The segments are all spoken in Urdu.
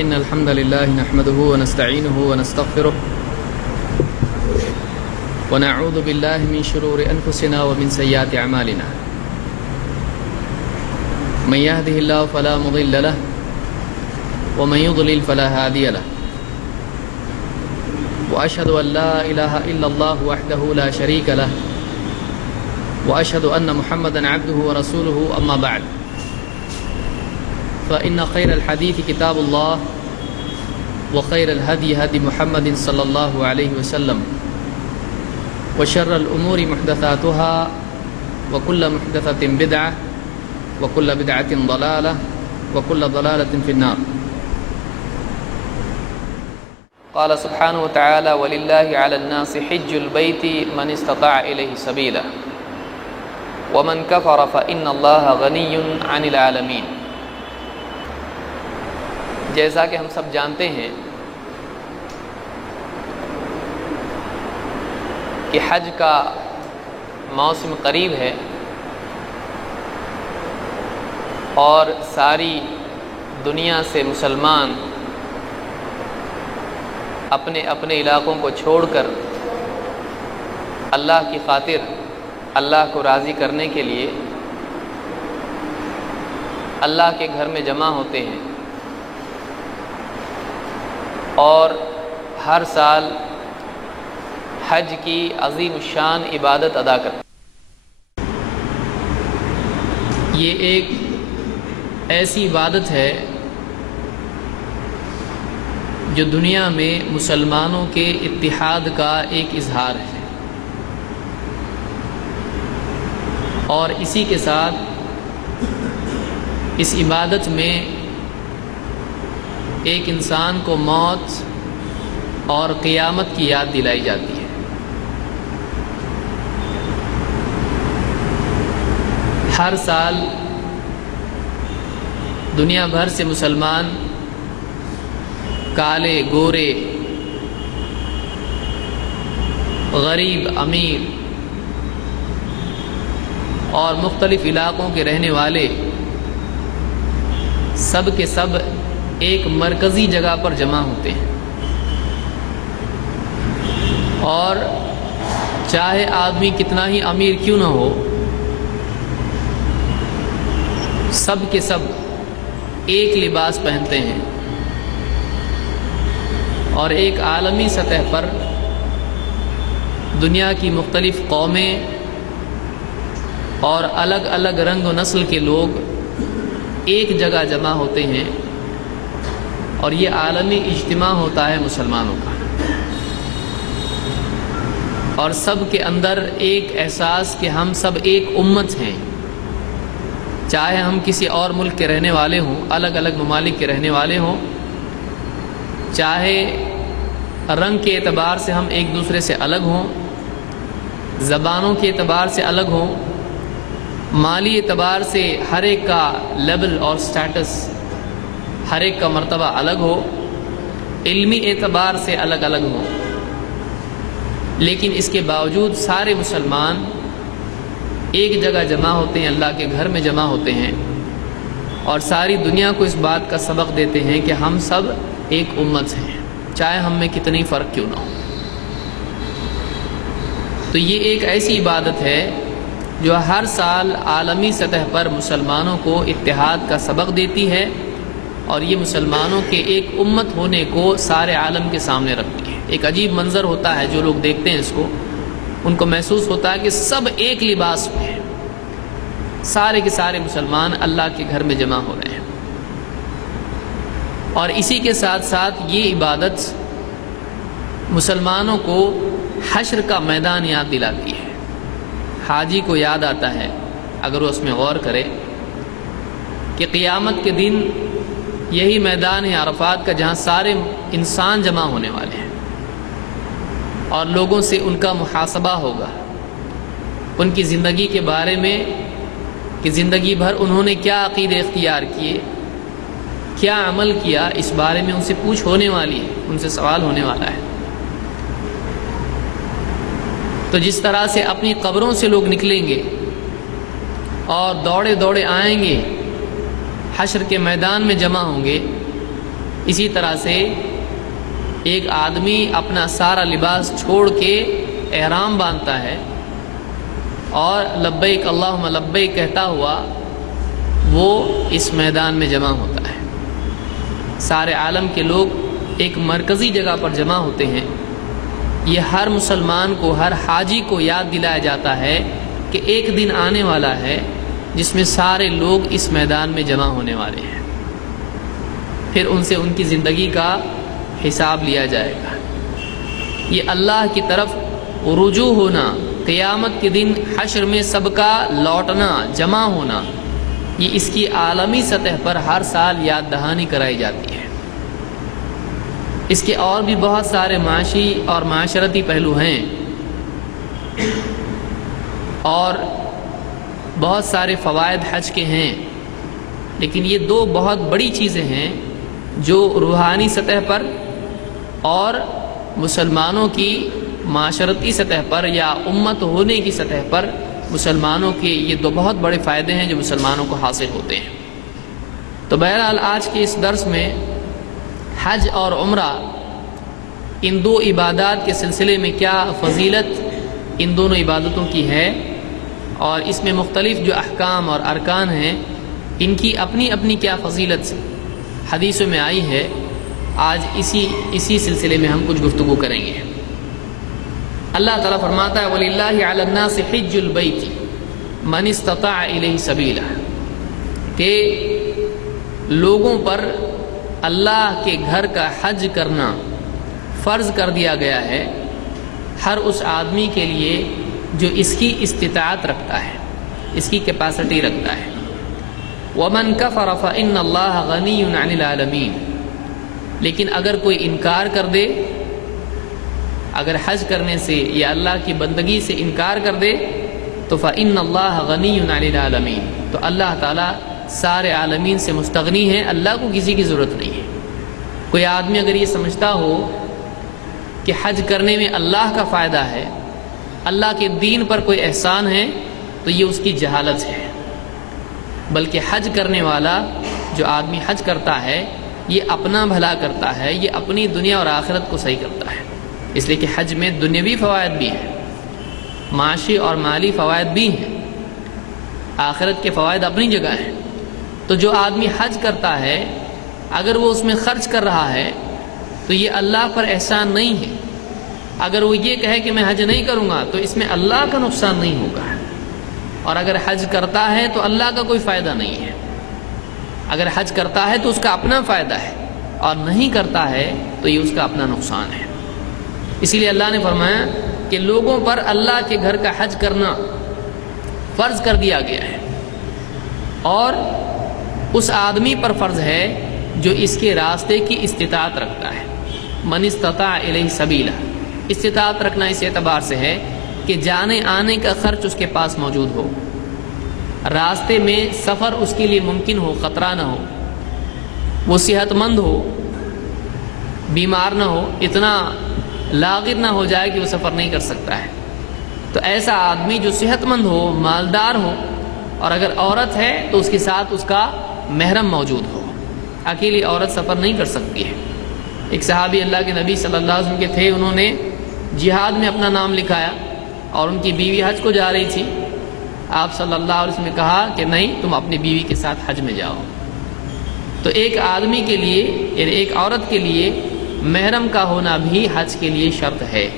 إن الحمد لله نحمده ونستعينه ونستغفره ونعوذ بالله من شرور أنفسنا ومن سيئات أعمالنا من يهده الله فلا مضل له ومن يضلل فلا هادي له وأشهد أن لا إله إلا الله وحده لا شريك له وأشهد أن محمدا عبده ورسوله أما بعد فإن خير الحديث كتاب الله وخير الهدي هدي محمد صلى الله عليه وسلم وشر الأمور محدثاتها وكل محدثة بدعة وكل بدعة ضلالة وكل ضلالة في النار. قال سبحانه وتعالى ولله على الناس حج البيت من استطاع إليه سبيلا ومن كفر فإن الله غني عن العالمين. جیسا کہ ہم سب جانتے ہیں کہ حج کا موسم قریب ہے اور ساری دنیا سے مسلمان اپنے اپنے علاقوں کو چھوڑ کر اللہ کی خاطر اللہ کو راضی کرنے کے لیے اللہ کے گھر میں جمع ہوتے ہیں اور ہر سال حج کی عظیم الشان عبادت ادا کرتے ہیں. یہ ایک ایسی عبادت ہے جو دنیا میں مسلمانوں کے اتحاد کا ایک اظہار ہے اور اسی کے ساتھ اس عبادت میں ایک انسان کو موت اور قیامت کی یاد دلائی جاتی ہے. ہر سال دنیا بھر سے مسلمان کالے گورے غریب امیر اور مختلف علاقوں کے رہنے والے سب کے سب ایک مرکزی جگہ پر جمع ہوتے ہیں اور چاہے آدمی کتنا ہی امیر کیوں نہ ہو سب کے سب ایک لباس پہنتے ہیں اور ایک عالمی سطح پر دنیا کی مختلف قومیں اور الگ الگ رنگ و نسل کے لوگ ایک جگہ جمع ہوتے ہیں اور یہ عالمی اجتماع ہوتا ہے مسلمانوں کا اور سب کے اندر ایک احساس کہ ہم سب ایک امت ہیں، چاہے ہم کسی اور ملک کے رہنے والے ہوں، الگ الگ ممالک کے رہنے والے ہوں، چاہے رنگ کے اعتبار سے ہم ایک دوسرے سے الگ ہوں، زبانوں کے اعتبار سے الگ ہوں، مالی اعتبار سے ہر ایک کا لیول اور سٹیٹس ہر ایک کا مرتبہ الگ ہو، علمی اعتبار سے الگ الگ ہو، لیکن اس کے باوجود سارے مسلمان ایک جگہ جمع ہوتے ہیں، اللہ کے گھر میں جمع ہوتے ہیں اور ساری دنیا کو اس بات کا سبق دیتے ہیں کہ ہم سب ایک امت ہیں، چاہے ہم میں کتنی فرق کیوں نہ ہو. تو یہ ایک ایسی عبادت ہے جو ہر سال عالمی سطح پر مسلمانوں کو اتحاد کا سبق دیتی ہے اور یہ مسلمانوں کے ایک امت ہونے کو سارے عالم کے سامنے رکھتی ہے. ایک عجیب منظر ہوتا ہے، جو لوگ دیکھتے ہیں اس کو ان کو محسوس ہوتا ہے کہ سب ایک لباس میں ہیں، سارے کے سارے مسلمان اللہ کے گھر میں جمع ہو رہے ہیں. اور اسی کے ساتھ ساتھ یہ عبادت مسلمانوں کو حشر کا میدان یاد دلاتی ہے. حاجی کو یاد آتا ہے اگر وہ اس میں غور کرے کہ قیامت کے دن یہی میدان ہے عرفات کا جہاں سارے انسان جمع ہونے والے ہیں اور لوگوں سے ان کا محاسبہ ہوگا، ان کی زندگی کے بارے میں کہ زندگی بھر انہوں نے کیا عقیدے اختیار کیے، کیا عمل کیا، اس بارے میں ان سے پوچھ ہونے والی ہے، ان سے سوال ہونے والا ہے. تو جس طرح سے اپنی قبروں سے لوگ نکلیں گے اور دوڑے دوڑے آئیں گے، حشر کے میدان میں جمع ہوں گے، اسی طرح سے ایک آدمی اپنا سارا لباس چھوڑ کے احرام باندھتا ہے اور لبیک اللہم لبیک کہتا ہوا وہ اس میدان میں جمع ہوتا ہے۔ سارے عالم کے لوگ ایک مرکزی جگہ پر جمع ہوتے ہیں۔ یہ ہر مسلمان کو، ہر حاجی کو یاد دلایا جاتا ہے کہ ایک دن آنے والا ہے جس میں سارے لوگ اس میدان میں جمع ہونے والے ہیں، پھر ان سے ان کی زندگی کا حساب لیا جائے گا۔ یہ اللہ کی طرف رجوع ہونا، قیامت کے دن حشر میں سب کا لوٹنا، جمع ہونا، یہ اس کی عالمی سطح پر ہر سال یاد دہانی کرائی جاتی ہے۔ اس کے اور بھی بہت سارے معاشی اور معاشرتی پہلو ہیں اور بہت سارے فوائد حج کے ہیں، لیکن یہ دو بہت بڑی چیزیں ہیں جو روحانی سطح پر اور مسلمانوں کی معاشرتی سطح پر یا امت ہونے کی سطح پر مسلمانوں کے یہ دو بہت بڑے فائدے ہیں جو مسلمانوں کو حاصل ہوتے ہیں۔ تو بہرحال آج کے اس درس میں حج اور عمرہ، ان دو عبادات کے سلسلے میں کیا فضیلت ان دونوں عبادتوں کی ہے اور اس میں مختلف جو احکام اور ارکان ہیں ان کی اپنی اپنی کیا فضیلت حدیثوں میں آئی ہے، آج اسی سلسلے میں ہم کچھ گفتگو کریں گے۔ اللہ تعالیٰ فرماتا ہے وَلِلَّهِ عَلَى النَّاسِ حِجُّ الْبَيْتِ مَنِ اسْتَطَاعَ إِلَيْهِ سَبِيلًا، کہ لوگوں پر اللہ کے گھر کا حج کرنا فرض کر دیا گیا ہے ہر اس آدمی کے لیے جو اس کی استطاعت رکھتا ہے، اس کی کیپیسٹی رکھتا ہے۔ وَمَنْ كَفَرَ فَإِنَّ اللَّهَ غَنِيٌّ عَنِ الْعَالَمِينَ، لیکن اگر کوئی انکار کر دے، اگر حج کرنے سے یا اللہ کی بندگی سے انکار کر دے تو فَإِنَّ اللَّهَ غَنِيٌّ عَنِ الْعَالَمِينَ، تو اللہ تعالیٰ سارے عالمین سے مستغنی ہے، اللہ کو کسی کی ضرورت نہیں ہے۔ کوئی آدمی اگر یہ سمجھتا ہو کہ حج کرنے میں اللہ کا فائدہ ہے، اللہ کے دین پر کوئی احسان ہے، تو یہ اس کی جہالت ہے۔ بلکہ حج کرنے والا جو آدمی حج کرتا ہے یہ اپنا بھلا کرتا ہے، یہ اپنی دنیا اور آخرت کو صحیح کرتا ہے، اس لیے کہ حج میں دنیاوی فوائد بھی ہیں، معاشی اور مالی فوائد بھی ہیں، آخرت کے فوائد اپنی جگہ ہیں۔ تو جو آدمی حج کرتا ہے اگر وہ اس میں خرچ کر رہا ہے تو یہ اللہ پر احسان نہیں ہے۔ اگر وہ یہ کہے کہ میں حج نہیں کروں گا تو اس میں اللہ کا نقصان نہیں ہوگا، اور اگر حج کرتا ہے تو اللہ کا کوئی فائدہ نہیں ہے۔ اگر حج کرتا ہے تو اس کا اپنا فائدہ ہے، اور نہیں کرتا ہے تو یہ اس کا اپنا نقصان ہے۔ اسی لیے اللہ نے فرمایا کہ لوگوں پر اللہ کے گھر کا حج کرنا فرض کر دیا گیا ہے، اور اس آدمی پر فرض ہے جو اس کے راستے کی استطاعت رکھتا ہے۔ من استطاع الیہ سبیلا، استطاعت رکھنا اس اعتبار سے ہے کہ جانے آنے کا خرچ اس کے پاس موجود ہو، راستے میں سفر اس کے لیے ممکن ہو، خطرہ نہ ہو، وہ صحت مند ہو، بیمار نہ ہو، اتنا لاغر نہ ہو جائے کہ وہ سفر نہیں کر سکتا ہے۔ تو ایسا آدمی جو صحت مند ہو، مالدار ہو، اور اگر عورت ہے تو اس کے ساتھ اس کا محرم موجود ہو، اکیلی عورت سفر نہیں کر سکتی ہے۔ ایک صحابی اللہ کے نبی صلی اللہ علیہ وسلم کے تھے، انہوں نے جہاد میں اپنا نام لکھایا اور ان کی بیوی حج کو جا رہی تھی۔ آپ صلی اللہ علیہ وسلم نے کہا کہ نہیں، تم اپنی بیوی کے ساتھ حج میں جاؤ۔ تو ایک آدمی کے لیے یعنی ایک عورت کے لیے محرم کا ہونا بھی حج کے لیے شرط ہے۔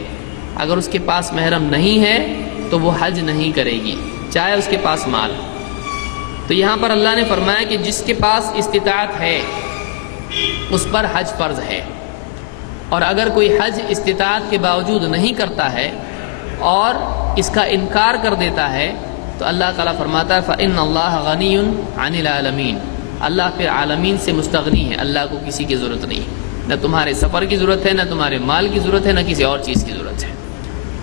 اگر اس کے پاس محرم نہیں ہے تو وہ حج نہیں کرے گی، چاہے اس کے پاس مال۔ تو یہاں پر اللہ نے فرمایا کہ جس کے پاس استطاعت ہے اس پر حج فرض ہے، اور اگر کوئی حج استطاعت کے باوجود نہیں کرتا ہے اور اس کا انکار کر دیتا ہے تو اللہ تعالیٰ فرماتا ہے فَإِنَّ اللَّهَ غَنِيٌّ عَنِ الْعَالَمِينَ، اللہ پھر عالمین سے مستغنی ہے، اللہ کو کسی کی ضرورت نہیں، نہ تمہارے سفر کی ضرورت ہے، نہ تمہارے مال کی ضرورت ہے، نہ کسی اور چیز کی ضرورت ہے،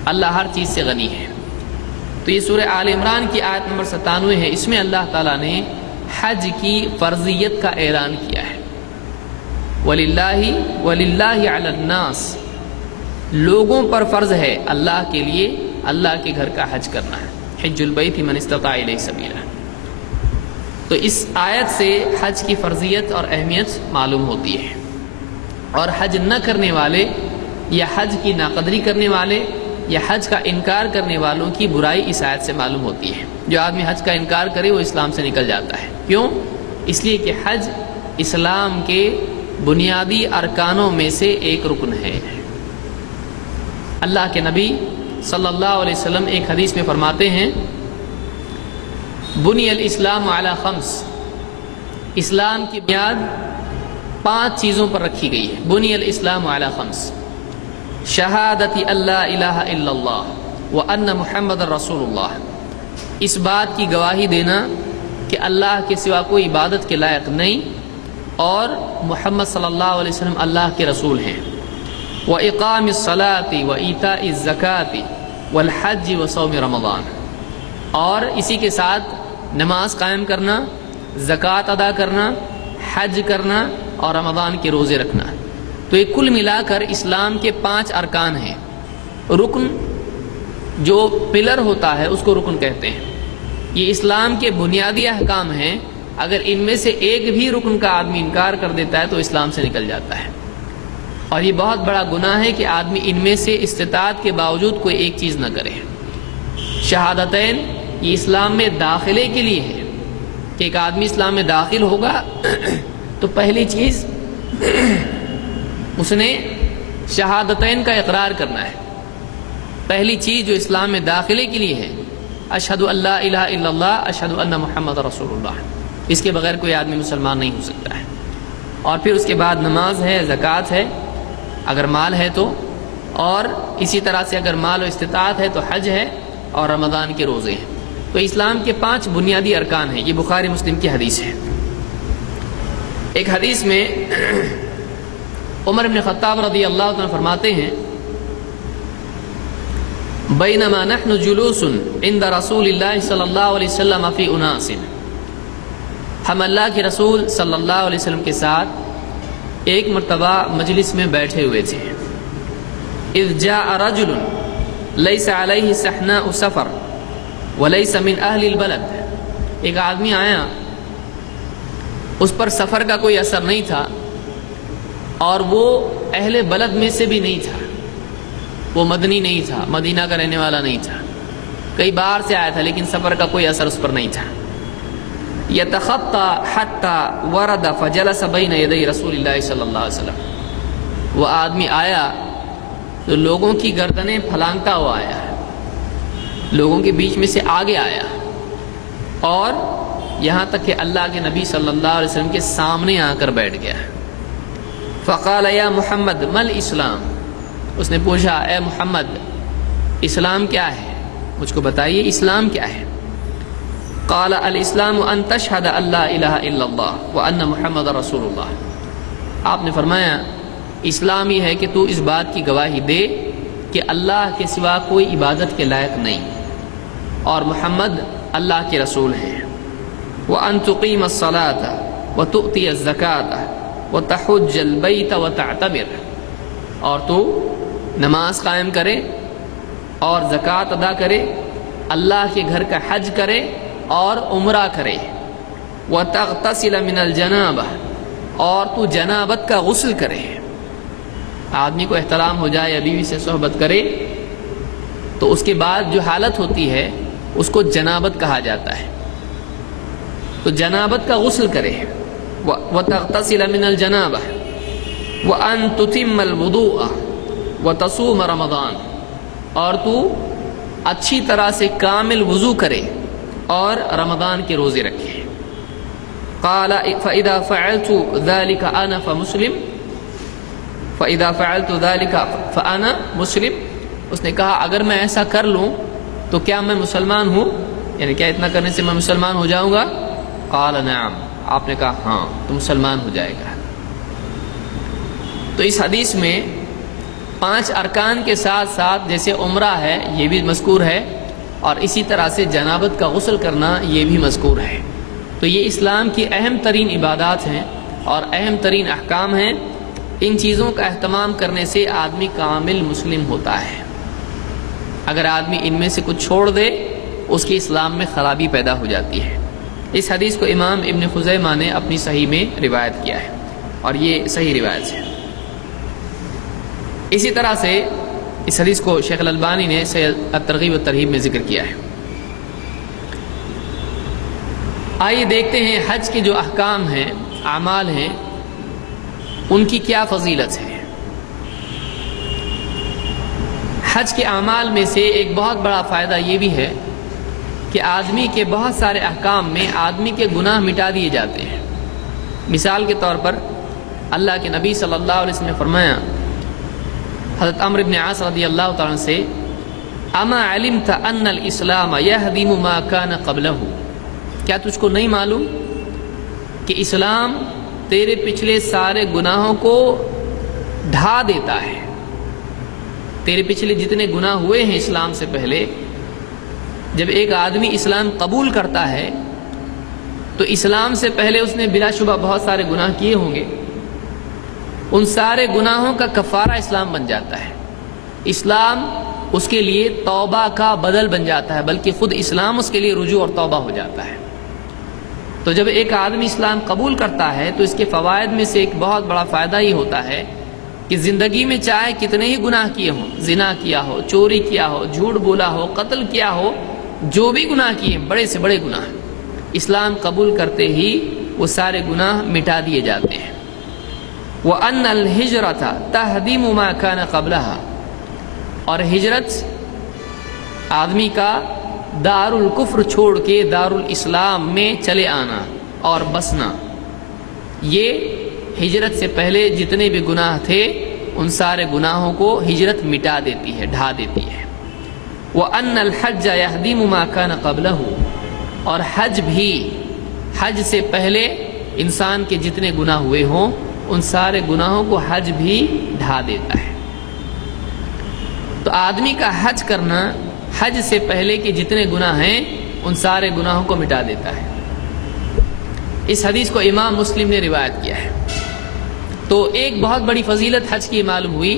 اللہ ہر چیز سے غنی ہے۔ تو یہ سورہ آل عمران کی آیت نمبر 97 ہے، اس میں اللہ تعالیٰ نے حج کی فرضیت کا اعلان کیا ہے۔ وَلِلَّهِ عَلَى النَّاسِ، لوگوں پر فرض ہے اللہ کے لیے اللہ کے گھر کا حج کرنا ہے، حج البیت من استطاع الیہ سبیلا۔ تو اس آیت سے حج کی فرضیت اور اہمیت معلوم ہوتی ہے۔ اور حج نہ کرنے والے یا حج کی ناقدری کرنے والے یا حج کا انکار کرنے والوں کی برائی اس آیت سے معلوم ہوتی ہے۔ جو آدمی حج کا انکار کرے وہ اسلام سے نکل جاتا ہے۔ کیوں؟ اس لیے کہ حج اسلام کے بنیادی ارکانوں میں سے ایک رکن ہے۔ اللہ کے نبی صلی اللہ علیہ وسلم ایک حدیث میں فرماتے ہیں بنی الاسلام علی خمس، اسلام کی بنیاد 5 چیزوں پر رکھی گئی ہے۔ بنی الاسلام علی خمس، شہادت اللہ الہ الا اللہ وان محمد رسول اللہ، اس بات کی گواہی دینا کہ اللہ کے سوا کوئی عبادت کے لائق نہیں اور محمد صلی اللہ علیہ وسلم اللہ کے رسول ہیں، وَإِقَامِ الصَّلَاةِ وَإِيتَاءِ الزَّكَاةِ وَالْحَجِّ وَصَوْمِ رمضان، اور اسی کے ساتھ نماز قائم کرنا، زکوٰۃ ادا کرنا، حج کرنا اور رمضان کے روزے رکھنا۔ تو یہ کل ملا کر اسلام کے 5 ارکان ہیں۔ رکن جو پلر ہوتا ہے اس کو رکن کہتے ہیں۔ یہ اسلام کے بنیادی احکام ہیں، اگر ان میں سے ایک بھی رکن کا آدمی انکار کر دیتا ہے تو اسلام سے نکل جاتا ہے، اور یہ بہت بڑا گناہ ہے کہ آدمی ان میں سے استطاعت کے باوجود کوئی ایک چیز نہ کرے۔ شہادتین یہ اسلام میں داخلے کے لیے ہے کہ ایک آدمی اسلام میں داخل ہوگا تو پہلی چیز اس نے شہادتین کا اقرار کرنا ہے۔ پہلی چیز جو اسلام میں داخلے کے لیے ہے، اشہد ان لا الہ الا اللہ اشہد ان محمد رسول اللہ، اس کے بغیر کوئی آدمی مسلمان نہیں ہو سکتا ہے۔ اور پھر اس کے بعد نماز ہے، زکوٰۃ ہے اگر مال ہے تو، اور اسی طرح سے اگر مال و استطاعت ہے تو حج ہے اور رمضان کے روزے ہیں۔ تو اسلام کے 5 بنیادی ارکان ہیں۔ یہ بخاری مسلم کی حدیث ہے۔ ایک حدیث میں عمر بن خطاب رضی اللہ عنہ فرماتے ہیں بینما نحن جلوس عند رسول اللہ صلی اللہ علیہ وسلم فی اناس، ہم اللہ کے رسول صلی اللہ علیہ وسلم کے ساتھ ایک مرتبہ مجلس میں بیٹھے ہوئے تھے، اذ جاء رجل لیس علیہ سحناء سفر ولیس من اہل البلد، ایک آدمی آیا اس پر سفر کا کوئی اثر نہیں تھا اور وہ اہل بلد میں سے بھی نہیں تھا، وہ مدنی نہیں تھا، مدینہ کا رہنے والا نہیں تھا، کئی باہر سے آیا تھا لیکن سفر کا کوئی اثر اس پر نہیں تھا۔ یتخطى حتى ورد فجلس بین یدی رسول اللہ صلی اللہ علیہ وسلم، وہ آدمی آیا تو لوگوں کی گردنیں پھلانگتا ہوا آیا، لوگوں کے بیچ میں سے آگے آیا، اور یہاں تک کہ اللہ کے نبی صلی اللہ علیہ وسلم کے سامنے آ کر بیٹھ گیا۔ فقال یا محمد مل اسلام، اس نے پوچھا اے محمد اسلام کیا ہے، مجھ کو بتائیے اسلام کیا ہے۔ قال الاسلام ان تشهد ان لا الہ الا اللہ وان محمد رسول اللہ، آپ نے فرمایا اسلام یہ ہے کہ تو اس بات کی گواہی دے کہ اللہ کے سوا کوئی عبادت کے لائق نہیں اور محمد اللہ کے رسول ہیں، وان تقیم الصلاة وتؤتی الزکاة وتحج البیت وتعتمر، اور تو نماز قائم کرے اور زکوٰۃ ادا کرے، اللہ کے گھر کا حج کرے اور عمرہ کرے، وتغتسل من الجنابہ، اور تو جنابت کا غسل کرے۔ آدمی کو احترام ہو جائے یا بیوی سے صحبت کرے تو اس کے بعد جو حالت ہوتی ہے اس کو جنابت کہا جاتا ہے، تو جنابت کا غسل کرے، وتغتسل من الجنابہ وان تتم الوضوء وتصوم رمضان، اور تو اچھی طرح سے کامل وضو کرے اور رمضان کے روزے رکھے۔ قال فاذا فعلت ذلك انا فمسلم فاذا فعلت ذلك فانا مسلم، اس نے کہا اگر میں ایسا کر لوں تو کیا میں مسلمان ہوں، یعنی کیا اتنا کرنے سے میں مسلمان ہو جاؤں گا؟ قال نعم، آپ نے کہا ہاں تو مسلمان ہو جائے گا۔ تو اس حدیث میں 5 ارکان کے ساتھ ساتھ جیسے عمرہ ہے یہ بھی مذکور ہے، اور اسی طرح سے جنابت کا غسل کرنا یہ بھی مذکور ہے۔ تو یہ اسلام کی اہم ترین عبادات ہیں اور اہم ترین احکام ہیں۔ ان چیزوں کا اہتمام کرنے سے آدمی کامل مسلم ہوتا ہے۔ اگر آدمی ان میں سے کچھ چھوڑ دے اس کی اسلام میں خرابی پیدا ہو جاتی ہے۔ اس حدیث کو امام ابن خزیمہ نے اپنی صحیح میں روایت کیا ہے اور یہ صحیح روایت ہے۔ اسی طرح سے اس حدیث کو شیخ الالبانی نے الترغیب والترہیب میں ذکر کیا ہے۔ آئیے دیکھتے ہیں حج کے جو احکام ہیں، اعمال ہیں، ان کی کیا فضیلت ہے۔ حج کے اعمال میں سے ایک بہت بڑا فائدہ یہ بھی ہے کہ آدمی کے بہت سارے احکام میں آدمی کے گناہ مٹا دیے جاتے ہیں۔ مثال کے طور پر اللہ کے نبی صلی اللہ علیہ وسلم نے فرمایا حضرت عمرو بن عاص رضی اللہ تعالیٰ عنہ سے، اما علمت ان الاسلام یہدم ما کان قبلہ، کیا تجھ کو نہیں معلوم کہ اسلام تیرے پچھلے سارے گناہوں کو ڈھا دیتا ہے۔ تیرے پچھلے جتنے گناہ ہوئے ہیں اسلام سے پہلے، جب ایک آدمی اسلام قبول کرتا ہے تو اسلام سے پہلے اس نے بلا شبہ بہت سارے گناہ کیے ہوں گے، ان سارے گناہوں کا کفارہ اسلام بن جاتا ہے۔ اسلام اس کے لیے توبہ کا بدل بن جاتا ہے، بلکہ خود اسلام اس کے لیے رجوع اور توبہ ہو جاتا ہے۔ تو جب ایک آدمی اسلام قبول کرتا ہے تو اس کے فوائد میں سے ایک بہت بڑا فائدہ یہ ہوتا ہے کہ زندگی میں چاہے کتنے ہی گناہ کیے ہوں، زنا کیا ہو، چوری کیا ہو، جھوٹ بولا ہو، قتل کیا ہو، جو بھی گناہ کیے بڑے سے بڑے گناہ، اسلام قبول کرتے ہی وہ سارے گناہ مٹا دیے جاتے ہیں۔ وَأَنَّ الْهِجْرَةَ تَهْدِمُ مَا كَانَ قَبْلَهَا، اور ہجرت آدمی کا دار الکفر چھوڑ کے دار الاسلام میں چلے آنا اور بسنا، یہ ہجرت سے پہلے جتنے بھی گناہ تھے ان سارے گناہوں کو ہجرت مٹا دیتی ہے، ڈھا دیتی ہے۔ وَأَنَّ الْحَجَّ يَهْدِمُ مَا كَانَ قَبْلَهُ، اور حج بھی، حج سے پہلے انسان کے جتنے گناہ ہوئے ہوں ان سارے گناہوں کو حج بھی ڈھا دیتا ہے۔ تو آدمی کا حج کرنا حج سے پہلے کے جتنے گناہ ہیں ان سارے گناہوں کو مٹا دیتا ہے۔ اس حدیث کو امام مسلم نے روایت کیا ہے۔ تو ایک بہت بڑی فضیلت حج کی معلوم ہوئی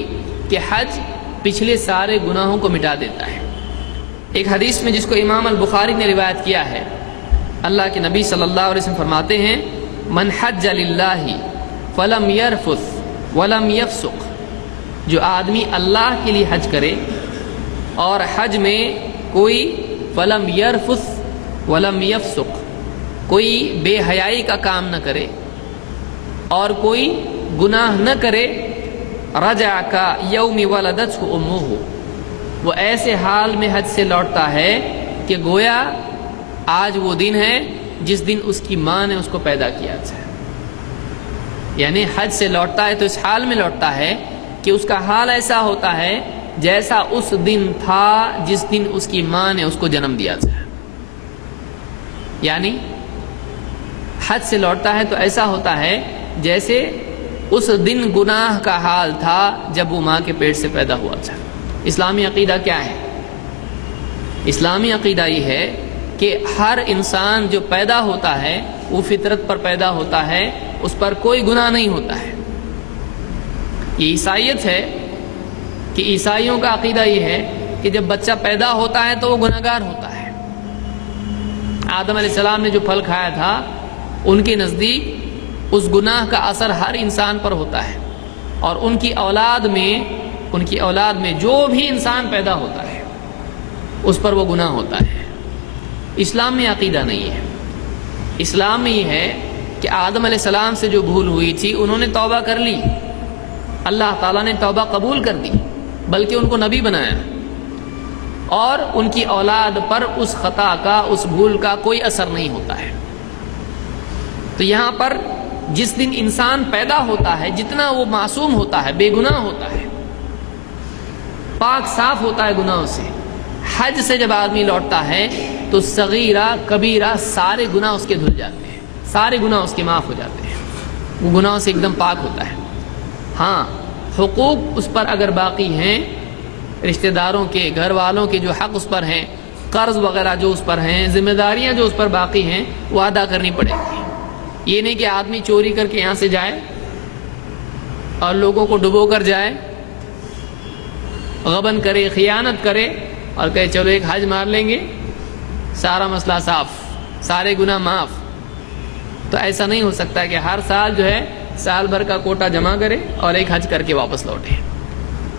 کہ حج پچھلے سارے گناہوں کو مٹا دیتا ہے۔ ایک حدیث میں جس کو امام البخاری نے روایت کیا ہے، اللہ کے نبی صلی اللہ علیہ وسلم فرماتے ہیں، من حج للہ فلم یرفث ولم یفسق، جو آدمی اللہ کے لیے حج کرے اور حج میں کوئی فلم یرفث ولم یفسق، کوئی بے حیائی کا کام نہ کرے اور کوئی گناہ نہ کرے، رجع کا یوم ولدتہ امہ، وہ ایسے حال میں حج سے لوٹتا ہے کہ گویا آج وہ دن ہے جس دن اس کی ماں نے اس کو پیدا کیا تھا۔ یعنی حج سے لوٹتا ہے تو اس حال میں لوٹتا ہے کہ اس کا حال ایسا ہوتا ہے جیسا اس دن تھا جس دن اس کی ماں نے اس کو جنم دیا تھا۔ یعنی حج سے لوٹتا ہے تو ایسا ہوتا ہے جیسے اس دن گناہ کا حال تھا جب وہ ماں کے پیٹ سے پیدا ہوا تھا۔ اسلامی عقیدہ کیا ہے؟ اسلامی عقیدہ یہ ہے کہ ہر انسان جو پیدا ہوتا ہے وہ فطرت پر پیدا ہوتا ہے، اس پر کوئی گناہ نہیں ہوتا ہے۔ یہ عیسائیت ہے کہ عیسائیوں کا عقیدہ یہ ہے کہ جب بچہ پیدا ہوتا ہے تو وہ گناہگار ہوتا ہے۔ آدم علیہ السلام نے جو پھل کھایا تھا ان کے نزدیک اس گناہ کا اثر ہر انسان پر ہوتا ہے، اور ان کی اولاد میں جو بھی انسان پیدا ہوتا ہے اس پر وہ گناہ ہوتا ہے۔ اسلام میں عقیدہ نہیں ہے۔ اسلام میں یہ ہے کہ آدم علیہ السلام سے جو بھول ہوئی تھی انہوں نے توبہ کر لی، اللہ تعالیٰ نے توبہ قبول کر دی، بلکہ ان کو نبی بنایا، اور ان کی اولاد پر اس خطا کا، اس بھول کا کوئی اثر نہیں ہوتا ہے۔ تو یہاں پر جس دن انسان پیدا ہوتا ہے جتنا وہ معصوم ہوتا ہے، بے گناہ ہوتا ہے، پاک صاف ہوتا ہے گناہوں سے، حج سے جب آدمی لوٹتا ہے تو صغیرہ کبیرہ سارے گناہ اس کے دھل جاتے ہیں، سارے گناہ اس کے معاف ہو جاتے ہیں، وہ گناہوں سے ایک دم پاک ہوتا ہے۔ ہاں، حقوق اس پر اگر باقی ہیں، رشتہ داروں کے، گھر والوں کے جو حق اس پر ہیں، قرض وغیرہ جو اس پر ہیں، ذمہ داریاں جو اس پر باقی ہیں، وہ ادا کرنی پڑے گی۔ یہ نہیں کہ آدمی چوری کر کے یہاں سے جائے اور لوگوں کو ڈبو کر جائے، غبن کرے، خیانت کرے اور کہے چلو ایک حج مار لیں گے، سارا مسئلہ صاف، سارے گناہ معاف۔ تو ایسا نہیں ہو سکتا کہ ہر سال جو ہے سال بھر کا کوٹا جمع کرے اور ایک حج کر کے واپس لوٹے۔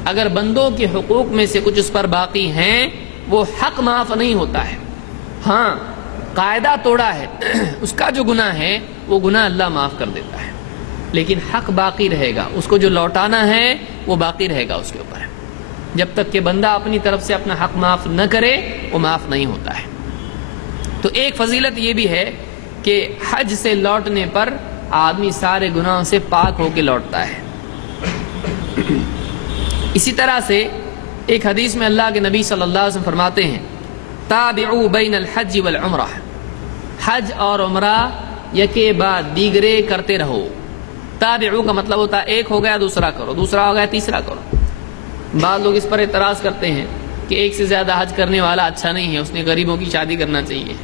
اگر بندوں کے حقوق میں سے کچھ اس پر باقی ہیں وہ حق معاف نہیں ہوتا ہے. ہاں قاعدہ توڑا ہے اس کا جو گناہ ہے وہ گناہ اللہ معاف کر دیتا ہے، لیکن حق باقی رہے گا، اس کو جو لوٹانا ہے وہ باقی رہے گا اس کے اوپر. جب تک کہ بندہ اپنی طرف سے اپنا حق معاف نہ کرے وہ معاف نہیں ہوتا ہے. تو ایک فضیلت یہ بھی ہے کہ حج سے لوٹنے پر آدمی سارے گناہوں سے پاک ہو کے لوٹتا ہے. اسی طرح سے ایک حدیث میں اللہ کے نبی صلی اللہ علیہ وسلم فرماتے ہیں تابعوا بین الحج والعمرہ، حج اور عمرہ یکے بعد دیگرے کرتے رہو. تابعوا کا مطلب ہوتا ہے ایک ہو گیا دوسرا کرو، دوسرا ہو گیا تیسرا کرو. بعض لوگ اس پر اعتراض کرتے ہیں کہ ایک سے زیادہ حج کرنے والا اچھا نہیں ہے، اس نے غریبوں کی شادی کرنا چاہیے،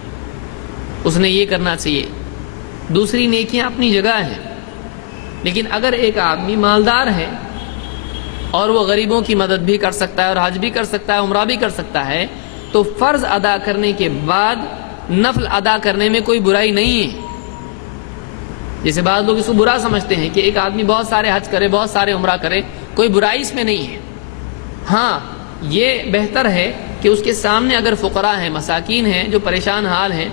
اس نے یہ کرنا چاہیے. دوسری نیکیاں اپنی جگہ ہیں، لیکن اگر ایک آدمی مالدار ہے اور وہ غریبوں کی مدد بھی کر سکتا ہے اور حج بھی کر سکتا ہے، عمرہ بھی کر سکتا ہے، تو فرض ادا کرنے کے بعد نفل ادا کرنے میں کوئی برائی نہیں ہے. جیسے بعض لوگ اس کو برا سمجھتے ہیں کہ ایک آدمی بہت سارے حج کرے، بہت سارے عمرہ کرے، کوئی برائی اس میں نہیں ہے. ہاں یہ بہتر ہے کہ اس کے سامنے اگر فقراء ہیں، مساکین ہیں جو پریشان حال ہیں،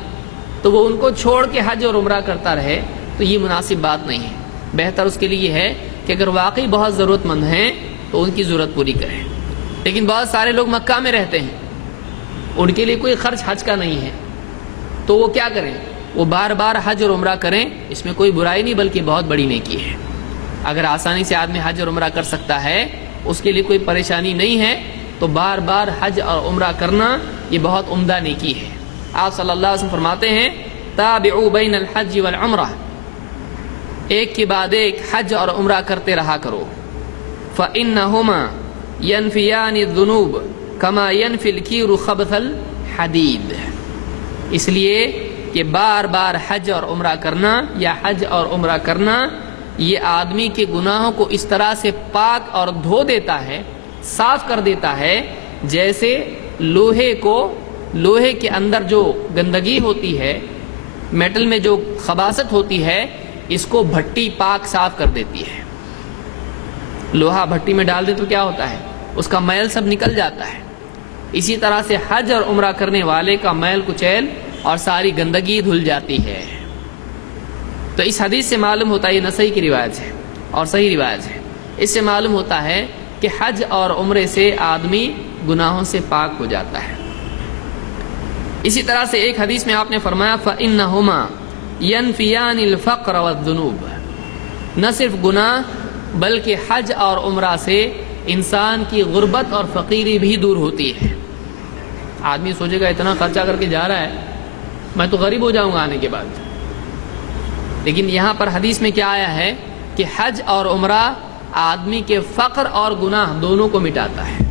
تو وہ ان کو چھوڑ کے حج اور عمرہ کرتا رہے، تو یہ مناسب بات نہیں ہے. بہتر اس کے لیے یہ ہے کہ اگر واقعی بہت ضرورت مند ہیں تو ان کی ضرورت پوری کریں. لیکن بہت سارے لوگ مکہ میں رہتے ہیں، ان کے لیے کوئی خرچ حج کا نہیں ہے، تو وہ کیا کریں؟ وہ بار بار حج اور عمرہ کریں. اس میں کوئی برائی نہیں بلکہ بہت بڑی نیکی ہے. اگر آسانی سے آدمی حج اور عمرہ کر سکتا ہے، اس کے لیے کوئی پریشانی نہیں ہے، تو بار بار حج اور عمرہ کرنا یہ بہت عمدہ نیکی ہے. آپ صلی اللہ علیہ وسلم فرماتے ہیں تابعوا بین الحج والعمرہ، ایک کے بعد ایک حج اور عمرہ کرتے رہا کرو. فإنہما ينفیان الذنوب کما ينفی الکیر خبث الحدید، اس لیے کہ بار بار حج اور عمرہ کرنا یا حج اور عمرہ کرنا یہ آدمی کے گناہوں کو اس طرح سے پاک اور دھو دیتا ہے، صاف کر دیتا ہے، جیسے لوہے کے اندر جو گندگی ہوتی ہے، میٹل میں جو خباثت ہوتی ہے، اس کو بھٹی پاک صاف کر دیتی ہے. لوہا بھٹی میں ڈال دے تو کیا ہوتا ہے؟ اس کا میل سب نکل جاتا ہے. اسی طرح سے حج اور عمرہ کرنے والے کا میل کچیل اور ساری گندگی دھل جاتی ہے. تو اس حدیث سے معلوم ہوتا ہے، یہ نسائی کی روایت ہے اور صحیح روایت ہے، اس سے معلوم ہوتا ہے کہ حج اور عمرے سے آدمی گناہوں سے پاک ہو جاتا ہے. اسی طرح سے ایک حدیث میں آپ نے فرمایا فإنہما ينفیان الفقر والذنوب، نہ صرف گناہ بلکہ حج اور عمرہ سے انسان کی غربت اور فقیری بھی دور ہوتی ہے. آدمی سوچے گا اتنا خرچہ کر کے جا رہا ہے، میں تو غریب ہو جاؤں گا آنے کے بعد. لیکن یہاں پر حدیث میں کیا آیا ہے کہ حج اور عمرہ آدمی کے فقر اور گناہ دونوں کو مٹاتا ہے.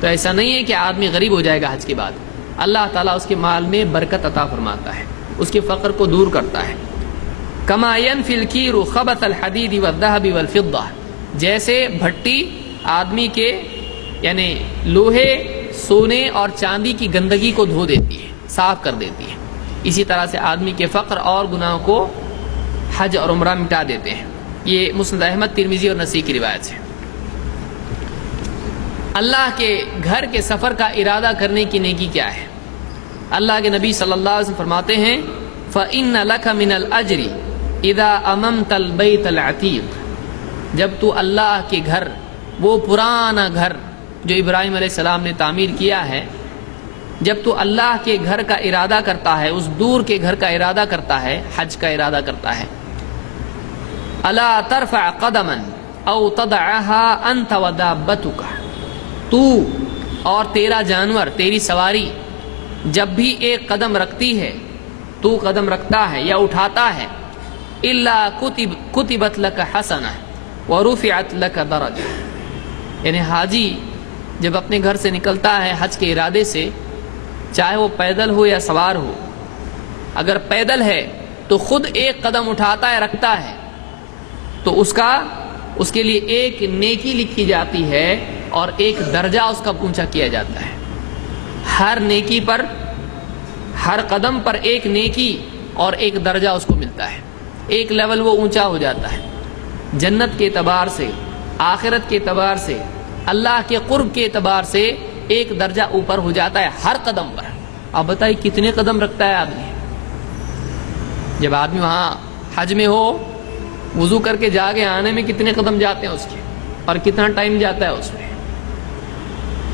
تو ایسا نہیں ہے کہ آدمی غریب ہو جائے گا حج کے بعد، اللہ تعالیٰ اس کے مال میں برکت عطا فرماتا ہے، اس کے فقر کو دور کرتا ہے. کما ينفی الکیر خبث الحدید والذهب والفضہ، جیسے بھٹی آدمی کے یعنی لوہے، سونے اور چاندی کی گندگی کو دھو دیتی ہے، صاف کر دیتی ہے، اسی طرح سے آدمی کے فقر اور گناہوں کو حج اور عمرہ مٹا دیتے ہیں. یہ مسند احمد، ترمذی اور نسائی کی روایت ہے. اللہ کے گھر کے سفر کا ارادہ کرنے کی نیکی کیا ہے؟ اللہ کے نبی صلی اللہ علیہ وسلم فرماتے ہیں فَإِنَّ لَكَ مِنَ الْأَجْرِ اِذَا أَمَمْتَ الْبَيْتَ الْعَتِيقِ، جب تو اللہ کے گھر، وہ پرانا گھر جو ابراہیم علیہ السلام نے تعمیر کیا ہے، جب تو اللہ کے گھر کا ارادہ کرتا ہے، اس دور کے گھر کا ارادہ کرتا ہے، حج کا ارادہ کرتا ہے، أَلَا تَرْفَعْ قَدَمًا أَوْ تَضَعَهَا أَنْتَ وَدَابَّتُكَ، تو اور تیرا جانور، تیری سواری جب بھی ایک قدم رکھتی ہے، تو قدم رکھتا ہے یا اٹھاتا ہے، إِلَّا كُتِبَتْ لَكَ حَسَنَةً وَرُفِعَتْ لَكَ دَرَجَةً، یعنی حاجی جب اپنے گھر سے نکلتا ہے حج کے ارادے سے، چاہے وہ پیدل ہو یا سوار ہو، اگر پیدل ہے تو خود ایک قدم اٹھاتا ہے، رکھتا ہے، تو اس کے لیے ایک نیکی لکھی جاتی ہے اور ایک درجہ اس کا اونچا کیا جاتا ہے. ہر نیکی پر، ہر قدم پر ایک نیکی اور ایک درجہ اس کو ملتا ہے، ایک لیول وہ اونچا ہو جاتا ہے. جنت کے اعتبار سے، آخرت کے اعتبار سے اللہ کے قرب کے اعتبار سے ایک درجہ اوپر ہو جاتا ہے ہر قدم پر۔ آپ بتائیے کتنے قدم رکھتا ہے آدمی؟ جب آدمی وہاں حج میں ہو، وضو کر کے جا کے آنے میں کتنے قدم جاتے ہیں اس کے، اور کتنا ٹائم جاتا ہے اس میں۔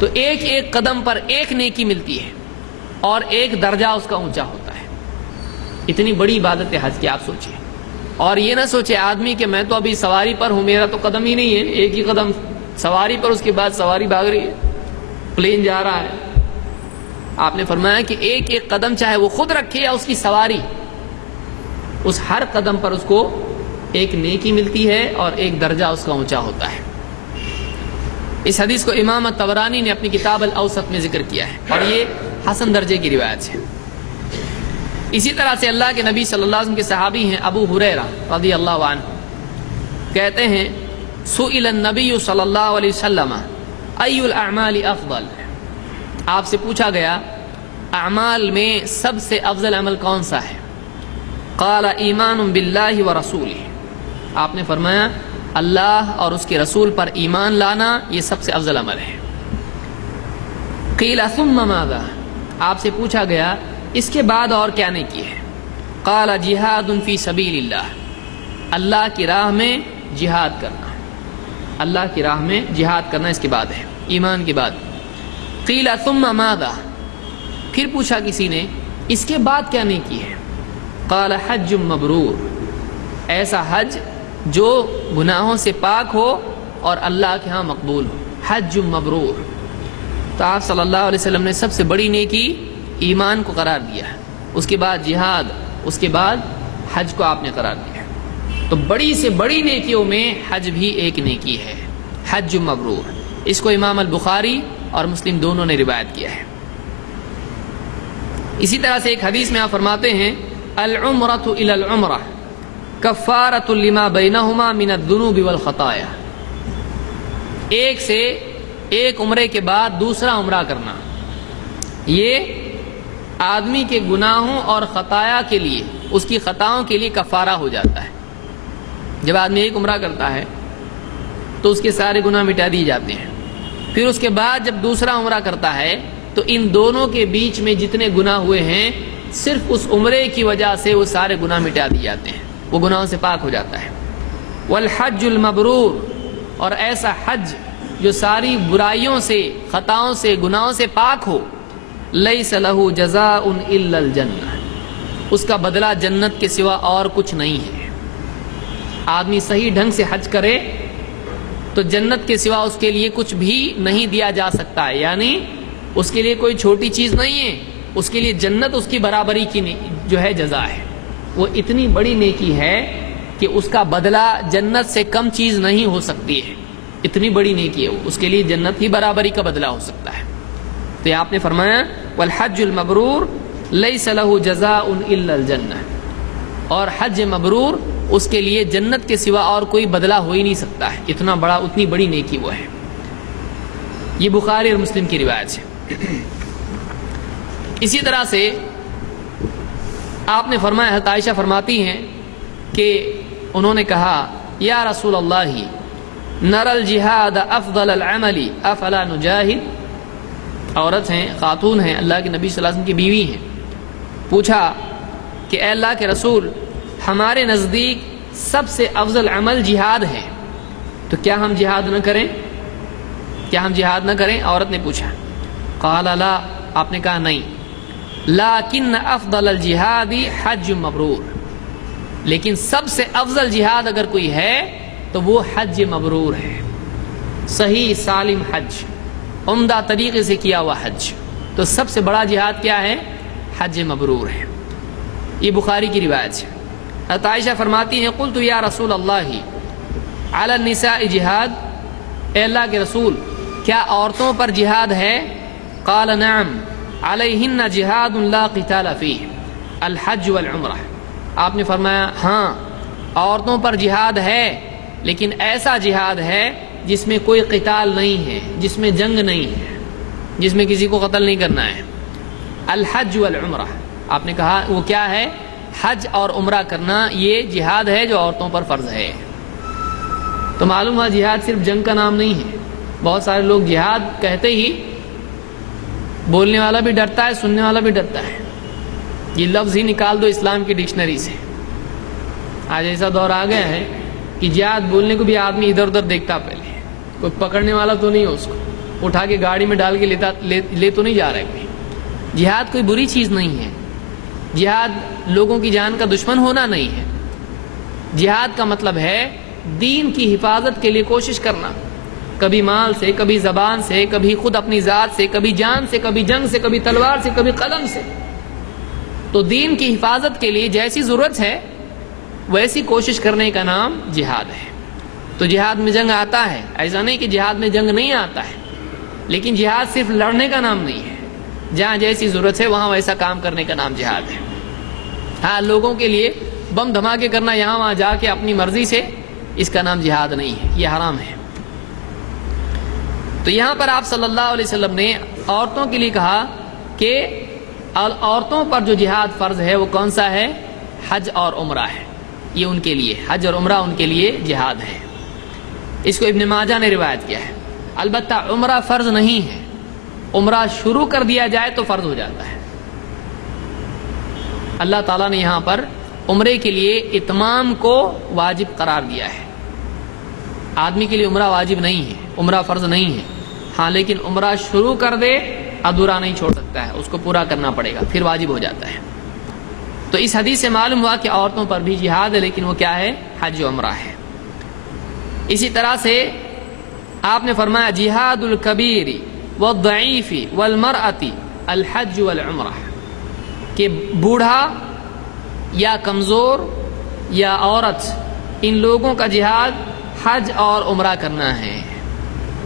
تو ایک ایک قدم پر ایک نیکی ملتی ہے اور ایک درجہ اس کا اونچا ہوتا ہے۔ اتنی بڑی عبادت ہے حج کی، آپ سوچئے۔ اور یہ نہ سوچے آدمی کہ میں تو ابھی سواری پر ہوں، میرا تو قدم ہی نہیں ہے، ایک ہی قدم سواری پر، اس کے بعد سواری بھاگ رہی ہے، پلین جا رہا ہے۔ آپ نے فرمایا کہ ایک ایک قدم چاہے وہ خود رکھے یا اس کی سواری، اس ہر قدم پر اس کو ایک نیکی ملتی ہے اور ایک درجہ اس کا اونچا ہوتا ہے۔ اس حدیث کو امام طبرانی نے اپنی کتاب الاوسط میں ذکر کیا ہے اور یہ حسن درجے کی روایت ہے۔ اسی طرح سے اللہ کے نبی صلی اللہ علیہ وسلم کے صحابی ہیں ابو ہریرہ رضی اللہ عنہ، کہتے ہیں سئل النبی صلی اللہ علیہ وسلم ای الاعمال افضل، آپ سے پوچھا گیا اعمال میں سب سے افضل عمل کون سا ہے؟ قال ایمان باللہ ورسولہ، آپ نے فرمایا اللہ اور اس کے رسول پر ایمان لانا یہ سب سے افضل عمل ہے۔ قیل ثم ماذا، آپ سے پوچھا گیا اس کے بعد اور کیا نیکی ہے؟ قال جہاد فی سبیل اللہ، اللہ کی راہ میں جہاد کرنا، اللہ کی راہ میں جہاد کرنا اس کے بعد ہے، ایمان کے بعد۔ قیل ثم ماذا، پھر پوچھا کسی نے اس کے بعد کیا نیکی ہے؟ قال حج مبرور، ایسا حج جو گناہوں سے پاک ہو اور اللہ کے ہاں مقبول ہو، حج مبرور۔ تو آپ صلی اللہ علیہ وسلم نے سب سے بڑی نیکی ایمان کو قرار دیا ہے، اس کے بعد جہاد، اس کے بعد حج کو آپ نے قرار دیا۔ تو بڑی سے بڑی نیکیوں میں حج بھی ایک نیکی ہے، حج مبرور۔ اس کو امام البخاری اور مسلم دونوں نے روایت کیا ہے۔ اسی طرح سے ایک حدیث میں آپ فرماتے ہیں العمرۃ الی العمرہ کفارۃ لما بینہما من الذنوب والخطایا، ایک سے ایک عمرے کے بعد دوسرا عمرہ کرنا یہ آدمی کے گناہوں اور خطایا کے لیے، اس کی خطاؤں کے لیے کفارہ ہو جاتا ہے۔ جب آدمی ایک عمرہ کرتا ہے تو اس کے سارے گناہ مٹا دیے جاتے ہیں، پھر اس کے بعد جب دوسرا عمرہ کرتا ہے تو ان دونوں کے بیچ میں جتنے گناہ ہوئے ہیں صرف اس عمرے کی وجہ سے وہ سارے گناہ مٹا دیے جاتے ہیں، وہ گناہوں سے پاک ہو جاتا ہے۔ والحج المبرور، اور ایسا حج جو ساری برائیوں سے، خطاؤں سے، گناہوں سے پاک ہو، لیس لہ جزاء الا الجنہ، اس کا بدلہ جنت کے سوا اور کچھ نہیں ہے۔ آدمی صحیح ڈھنگ سے حج کرے تو جنت کے سوا اس کے لیے کچھ بھی نہیں دیا جا سکتا ہے، یعنی اس کے لیے کوئی چھوٹی چیز نہیں ہے، اس کے لیے جنت اس کی برابری کی جو ہے جزا ہے۔ وہ اتنی بڑی نیکی ہے کہ اس کا بدلہ جنت سے کم چیز نہیں ہو سکتی ہے، اتنی بڑی نیکی ہے وہ، اس کے لیے جنت ہی برابری کا بدلہ ہو سکتا ہے۔ تو یہ آپ نے فرمایا والحج المبرور لیس لہ جزاء الا الجنہ، اور حج مبرور اس کے لیے جنت کے سوا اور کوئی بدلہ ہو ہی نہیں سکتا ہے، اتنی بڑی نیکی وہ ہے۔ یہ بخاری اور مسلم کی روایت ہے۔ اسی طرح سے آپ نے فرمایا، حضرت عائشہ فرماتی ہیں کہ انہوں نے کہا یا رسول اللہ نر الجہاد افضل العمل افلا نجاہد، عورت ہیں، خاتون ہیں، اللہ کے نبی صلی اللہ علیہ وسلم کی بیوی ہیں، پوچھا کہ اے اللہ کے رسول ہمارے نزدیک سب سے افضل عمل جہاد ہے، تو کیا ہم جہاد نہ کریں؟ کیا ہم جہاد نہ کریں؟ عورت نے پوچھا۔ قال لا، آپ نے کہا نہیں، لیکن افضل الجہاد حج مبرور، لیکن سب سے افضل جہاد اگر کوئی ہے تو وہ حج مبرور ہے، صحیح سالم حج، عمدہ طریقے سے کیا ہوا حج۔ تو سب سے بڑا جہاد کیا ہے؟ حج مبرور ہے۔ یہ بخاری کی روایت ہے۔ حضرت عائشہ فرماتی ہیں قلت یا رسول اللہ علی النساء جہاد، اے اللہ کے رسول کیا عورتوں پر جہاد ہے؟ قال نعم علیہن جہاد لا قتال فیہ الحج والعمرہ، آپ نے فرمایا ہاں عورتوں پر جہاد ہے، لیکن ایسا جہاد ہے جس میں کوئی قتال نہیں ہے، جس میں جنگ نہیں ہے، جس میں کسی کو قتل نہیں کرنا ہے۔ الحج والعمرہ، آپ نے کہا وہ کیا ہے؟ حج اور عمرہ کرنا یہ جہاد ہے جو عورتوں پر فرض ہے۔ تو معلوم ہوا جہاد صرف جنگ کا نام نہیں ہے، بہت سارے لوگ جہاد کہتے ہی بولنے والا بھی ڈرتا ہے، سننے والا بھی ڈرتا ہے، یہ لفظ ہی نکال دو اسلام کی ڈکشنری سے۔ آج ایسا دور آ گیا ہے کہ جہاد بولنے کو بھی آدمی ادھر ادھر دیکھتا، پہلے کوئی پکڑنے والا تو نہیں ہو، اس کو اٹھا کے گاڑی میں ڈال کے لے تو نہیں جا رہا ہے کوئی۔ جہاد کوئی بری چیز نہیں ہے، جہاد لوگوں کی جان کا دشمن ہونا نہیں ہے۔ جہاد کا مطلب ہے دین کی حفاظت کے لیے کوشش کرنا، کبھی مال سے، کبھی زبان سے، کبھی خود اپنی ذات سے، کبھی جان سے، کبھی جنگ سے، کبھی تلوار سے، کبھی قلم سے۔ تو دین کی حفاظت کے لیے جیسی ضرورت ہے ویسی کوشش کرنے کا نام جہاد ہے۔ تو جہاد میں جنگ آتا ہے، ایسا نہیں کہ جہاد میں جنگ نہیں آتا ہے، لیکن جہاد صرف لڑنے کا نام نہیں ہے، جہاں جیسی ضرورت ہے وہاں ویسا کام کرنے کا نام جہاد ہے۔ ہاں، لوگوں کے لیے بم دھماکے کرنا یہاں وہاں جا کے اپنی مرضی سے، اس کا نام جہاد نہیں ہے، یہ حرام ہے۔ تو یہاں پر آپ صلی اللہ علیہ وسلم نے عورتوں کے لیے کہا کہ عورتوں پر جو جہاد فرض ہے وہ کون سا ہے؟ حج اور عمرہ ہے، یہ ان کے لیے، حج اور عمرہ ان کے لیے جہاد ہے۔ اس کو ابن ماجہ نے روایت کیا ہے۔ البتہ عمرہ فرض نہیں ہے، عمرہ شروع کر دیا جائے تو فرض ہو جاتا ہے۔ اللہ تعالیٰ نے یہاں پر عمرے کے لیے اتمام کو واجب قرار دیا ہے۔ آدمی کے لیے عمرہ واجب نہیں ہے، عمرہ فرض نہیں ہے، ہاں لیکن عمرہ شروع کر دے ادھورا نہیں چھوڑ سکتا ہے، اس کو پورا کرنا پڑے گا، پھر واجب ہو جاتا ہے۔ تو اس حدیث سے معلوم ہوا کہ عورتوں پر بھی جہاد ہے، لیکن وہ کیا ہے؟ حج و عمرہ ہے۔ اسی طرح سے آپ نے فرمایا جہاد الکبیر والضعیف والمرأة الحج والعمرہ، کہ بوڑھا یا کمزور یا عورت، ان لوگوں کا جہاد حج اور عمرہ کرنا ہے۔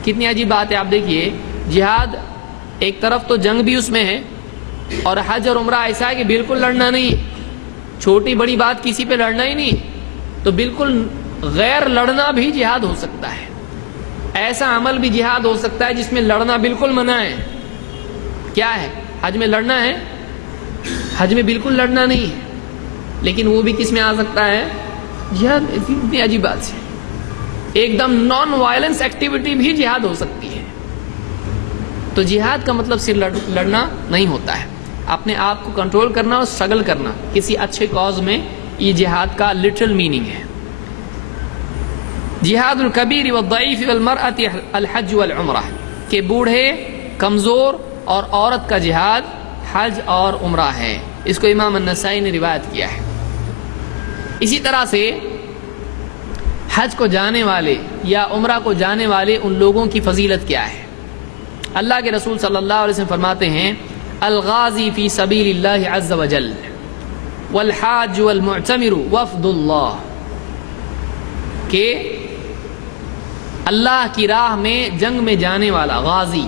کتنی عجیب بات ہے، آپ دیکھیے، جہاد ایک طرف تو جنگ بھی اس میں ہے، اور حج اور عمرہ ایسا ہے کہ بالکل لڑنا نہیں، چھوٹی بڑی بات کسی پہ لڑنا ہی نہیں، تو بالکل غیر لڑنا بھی جہاد ہو سکتا ہے۔ ایسا عمل بھی جہاد ہو سکتا ہے جس میں لڑنا بالکل منع ہے۔ کیا ہے؟ حج میں لڑنا ہے؟ حج میں بالکل لڑنا نہیں ہے، لیکن وہ بھی کس میں آ سکتا ہے؟ جہاد میں۔ اتنی عجیب بات ہے، ایک دم نان وائلنس ایکٹیویٹی بھی جہاد ہو سکتی ہے۔ تو جہاد کا مطلب صرف لڑنا نہیں ہوتا ہے، اپنے آپ کو کنٹرول کرنا اور اسٹرگل کرنا کسی اچھے کاز میں، یہ جہاد کا لٹرل میننگ ہے۔ جہاد الکبیر والضعیف والمرأة الحج والعمرہ، کہ بوڑھے، کمزور اور عورت کا جہاد حج اور عمرہ ہے۔ اس کو امام النسائی نے روایت کیا ہے۔ اسی طرح سے حج کو جانے والے یا عمرہ کو جانے والے ان لوگوں کی فضیلت کیا ہے؟ اللہ کے رسول صلی اللہ علیہ وسلم فرماتے ہیں الغازی فی سبیل اللہ عز وجل والحاج والمعتمر وفد اللہ، کہ اللہ کی راہ میں جنگ میں جانے والا غازی،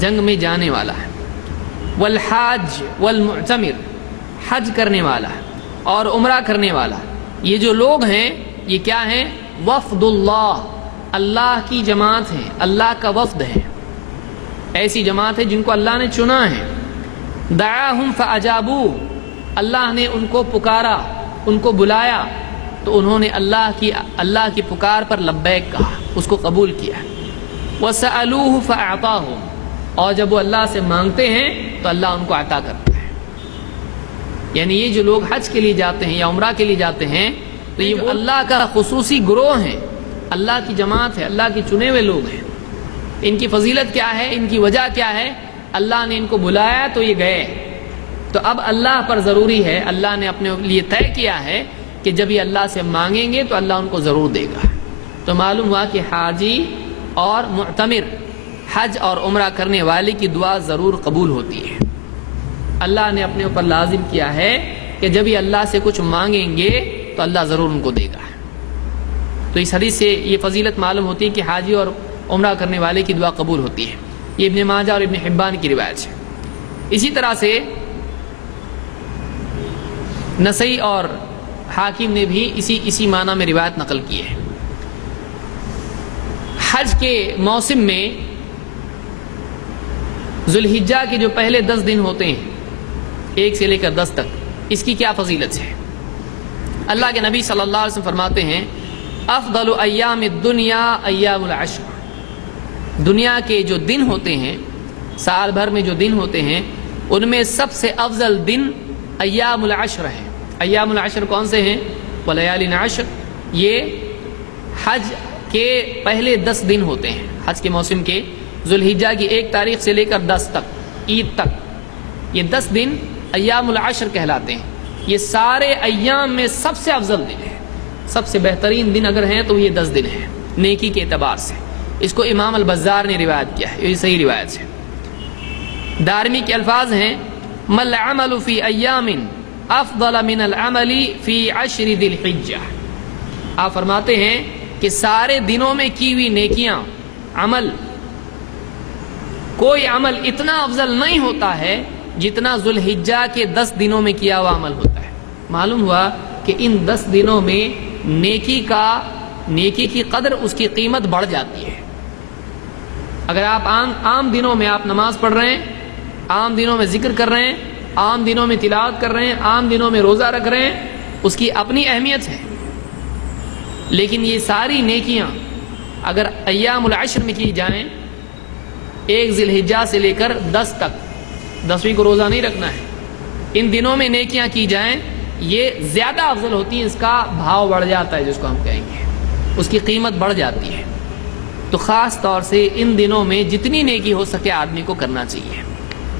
جنگ میں جانے والا ہے، والحاج والمعتمر، حج کرنے والا اور عمرہ کرنے والا، یہ جو لوگ ہیں یہ کیا ہیں؟ وفد اللہ، اللہ کی جماعت ہے، اللہ کا وفد ہے، ایسی جماعت ہے جن کو اللہ نے چنا ہے۔ دعاہم فاجابوا، اللہ نے ان کو پکارا، ان کو بلایا تو انہوں نے اللہ کی پکار پر لبیک کہا، اس کو قبول کیا۔ وسألوہ فاعطاہم، اور جب وہ اللہ سے مانگتے ہیں تو اللہ ان کو عطا کرتا ہے۔ یعنی یہ جو لوگ حج کے لیے جاتے ہیں یا عمرہ کے لیے جاتے ہیں تو یہ اللہ کا خصوصی گروہ ہیں، اللہ کی جماعت ہے، اللہ کے چنے ہوئے لوگ ہیں۔ ان کی فضیلت کیا ہے؟ ان کی وجہ کیا ہے؟ اللہ نے ان کو بلایا تو یہ گئے، تو اب اللہ پر ضروری ہے، اللہ نے اپنے لیے طے کیا ہے کہ جب یہ اللہ سے مانگیں گے تو اللہ ان کو ضرور دے گا۔ تو معلوم ہوا کہ حاجی اور معتمر، حج اور عمرہ کرنے والے کی دعا ضرور قبول ہوتی ہے۔ اللہ نے اپنے اوپر لازم کیا ہے کہ جب یہ اللہ سے کچھ مانگیں گے تو اللہ ضرور ان کو دے گا۔ تو اس حدیث سے یہ فضیلت معلوم ہوتی ہے کہ حاجی اور عمرہ کرنے والے کی دعا قبول ہوتی ہے۔ یہ ابن ماجہ اور ابن حبان کی روایت ہے۔ اسی طرح سے نسائی اور حاکم نے بھی اسی معنی میں روایت نقل کی ہے۔ حج کے موسم میں ذوالحجہ کے جو پہلے 10 دن ہوتے ہیں، 1 سے لے کر 10 تک، اس کی کیا فضیلت ہے؟ اللہ کے نبی صلی اللہ علیہ وسلم فرماتے ہیں افضل ایام الدنیا ایام العشر، دنیا کے جو دن ہوتے ہیں، سال بھر میں جو دن ہوتے ہیں، ان میں سب سے افضل دن ایام العشر ہیں۔ ایام العشر کون سے ہیں؟ ولیال عشر، یہ حج کے پہلے 10 دن ہوتے ہیں، حج کے موسم کے، ذوالحجہ کی 1 تاریخ سے لے کر 10 تک، عید تک، یہ 10 دن ایام العشر کہلاتے ہیں۔ یہ سارے ایام میں سب سے افضل دن ہے، سب سے بہترین دن اگر ہیں تو یہ 10 دن ہیں نیکی کے اعتبار سے۔ اس کو امام البزار نے روایت کیا ہے، یہ صحیح روایت ہے۔ دارمی کے الفاظ ہیں مل عمل فی ایام افضل من العمل فی عشر ذی الحجہ۔ آپ فرماتے ہیں کہ سارے دنوں میں کی ہوئی نیکیاں، عمل، کوئی عمل اتنا افضل نہیں ہوتا ہے جتنا ذوالحجہ کے 10 دنوں میں کیا ہوا عمل ہوتا ہے۔ معلوم ہوا کہ ان 10 دنوں میں نیکی کی قدر، اس کی قیمت بڑھ جاتی ہے۔ اگر آپ عام دنوں میں آپ نماز پڑھ رہے ہیں، عام دنوں میں ذکر کر رہے ہیں، عام دنوں میں تلاوت کر رہے ہیں، عام دنوں میں روزہ رکھ رہے ہیں، اس کی اپنی اہمیت ہے، لیکن یہ ساری نیکیاں اگر ایام العشر میں کی جائیں، 1 ذی الحجہ سے لے کر 10 تک، 10ویں کو روزہ نہیں رکھنا ہے، ان دنوں میں نیکیاں کی جائیں، یہ زیادہ افضل ہوتی ہیں، اس کا بھاؤ بڑھ جاتا ہے، جس کو ہم کہیں گے اس کی قیمت بڑھ جاتی ہے۔ تو خاص طور سے ان دنوں میں جتنی نیکی ہو سکے آدمی کو کرنا چاہیے۔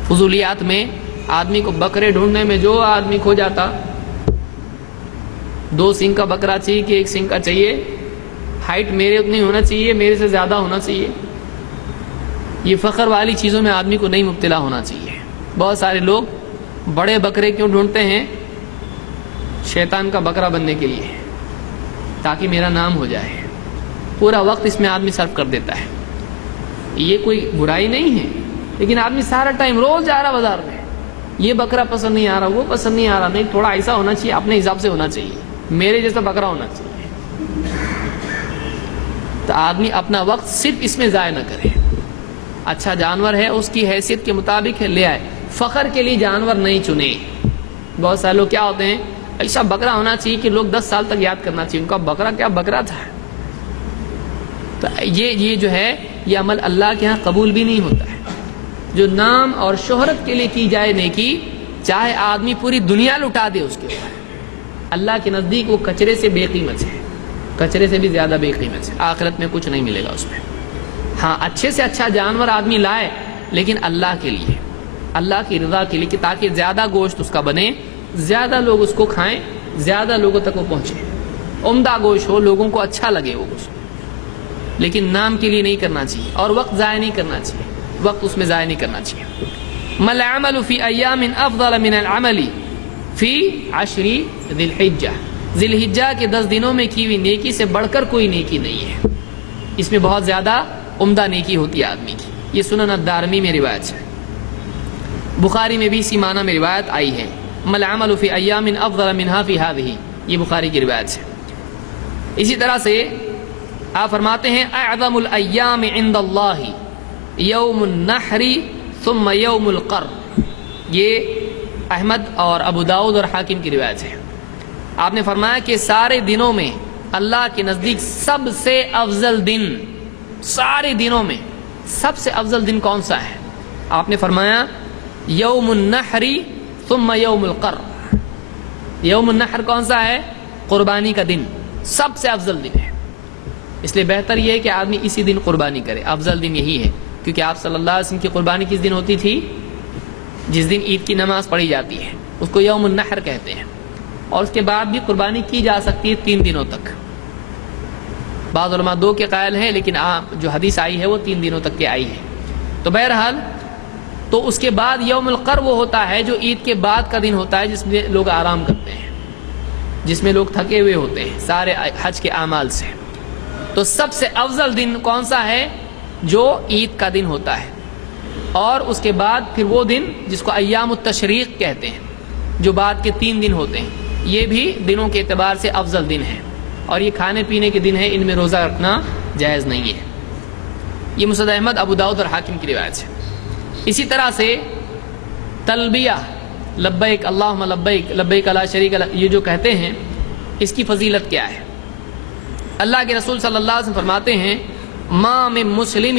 فضولیات میں آدمی کو بکرے ڈھونڈنے میں جو آدمی کھو جاتا، 2 سینگ کا بکرا چاہیے کہ 1 سینگ کا چاہیے، ہائٹ میرے اتنی ہونا چاہیے، میرے سے زیادہ ہونا چاہیے، یہ فخر والی چیزوں میں آدمی کو نہیں مبتلا ہونا چاہیے۔ بہت سارے لوگ بڑے بکرے کیوں ڈھونڈتے ہیں؟ شیطان کا بکرا بننے کے لیے، تاکہ میرا نام ہو جائے، پورا وقت اس میں آدمی صرف کر دیتا ہے۔ یہ کوئی برائی نہیں ہے، لیکن آدمی سارا ٹائم روز جا رہا بازار میں، یہ بکرا پسند نہیں آ رہا، وہ پسند نہیں آ رہا، نہیں تھوڑا ایسا ہونا چاہیے، اپنے حساب سے ہونا چاہیے، میرے جیسا بکرا ہونا چاہیے۔ تو آدمی اپنا وقت صرف اس میں ضائع نہ کرے۔ اچھا جانور ہے، اس کی حیثیت کے مطابق ہے، لے آئے، فخر کے لیے جانور نہیں چنے۔ بہت سارے لوگ کیا ہوتے ہیں، ایسا بکرا ہونا چاہیے کہ لوگ 10 سال تک یاد کرنا چاہیے، ان کا بکرا کیا بکرا تھا۔ تو یہ جو ہے، یہ عمل اللہ کے ہاں قبول بھی نہیں ہوتا ہے۔ جو نام اور شہرت کے لیے کی جائے نیکی، چاہے آدمی پوری دنیا لٹا دے اس کے اوپر، اللہ کے نزدیک وہ کچرے سے بے قیمت ہے، کچرے سے بھی زیادہ بے قیمت ہے، آخرت میں کچھ نہیں ملے گا اس میں۔ ہاں اچھے سے اچھا جانور آدمی لائے، لیکن اللہ کے لیے، اللہ کی رضا کے لیے، کہ تاکہ زیادہ گوشت اس کا بنے، زیادہ لوگ اس کو کھائیں، زیادہ لوگوں تک وہ پہنچے، عمدہ گوشت ہو، لوگوں کو اچھا لگے وہ گوشت، لیکن نام کے لیے نہیں کرنا چاہیے، اور وقت ضائع نہیں کرنا چاہیے، وقت اس میں ضائع نہیں کرنا چاہیے۔ مل عمل فی ایام افضل من العمل فی عشر ذی الحجہ، ذی الحجہ کے 10 دنوں میں کی ہوئی نیکی سے بڑھ کر کوئی نیکی نہیں ہے، اس میں بہت زیادہ عمدہ نیکی ہوتی ہے آدمی کی۔ یہ سنن الدارمی میں روایت ہے، بخاری میں بھی اسی معنی میں روایت آئی ہے، مل عمل فی ایام افضل منها فی هذه، یہ بخاری کی روایت ہے۔ اسی طرح سے آپ فرماتے ہیں اعظم الایام عند اللہ یوم النحر ثم یوم القر، یہ احمد اور ابو داؤد اور حاکم کی روایت ہے۔ آپ نے فرمایا کہ سارے دنوں میں اللہ کے نزدیک سب سے افضل دن، سارے دنوں میں سب سے افضل دن کون سا ہے؟ آپ نے فرمایا یوم النحر ثم یوم القر۔ یوم النحر کون سا ہے؟ قربانی کا دن، سب سے افضل دن ہے، اس لیے بہتر یہ ہے کہ آدمی اسی دن قربانی کرے، افضل دن یہی ہے، کیونکہ آپ صلی اللہ علیہ وسلم کی قربانی کس دن ہوتی تھی؟ جس دن عید کی نماز پڑھی جاتی ہے، اس کو یوم النحر کہتے ہیں، اور اس کے بعد بھی قربانی کی جا سکتی ہے 3 دنوں تک۔ بعض علماء 2 کے قائل ہیں، لیکن جو حدیث آئی ہے وہ 3 دنوں تک کے آئی ہے۔ تو بہرحال تو اس کے بعد یوم القر وہ ہوتا ہے جو عید کے بعد کا دن ہوتا ہے، جس میں لوگ آرام کرتے ہیں، جس میں لوگ تھکے ہوئے ہوتے ہیں سارے حج کے اعمال سے۔ تو سب سے افضل دن کون سا ہے؟ جو عید کا دن ہوتا ہے، اور اس کے بعد پھر وہ دن جس کو ایام التشریق کہتے ہیں، جو بعد کے 3 دن ہوتے ہیں، یہ بھی دنوں کے اعتبار سے افضل دن ہے، اور یہ کھانے پینے کے دن ہے، ان میں روزہ رکھنا جائز نہیں ہے۔ یہ مسند احمد، ابو داؤد اور حاکم کی روایت ہے۔ اسی طرح سے تلبیہ، لبیک اللہم لبیک لبیک لا شریک لک، یہ جو کہتے ہیں، اس کی فضیلت کیا ہے؟ اللہ کے رسول صلی اللہ علیہ وسلم فرماتے ہیں ما من مسلم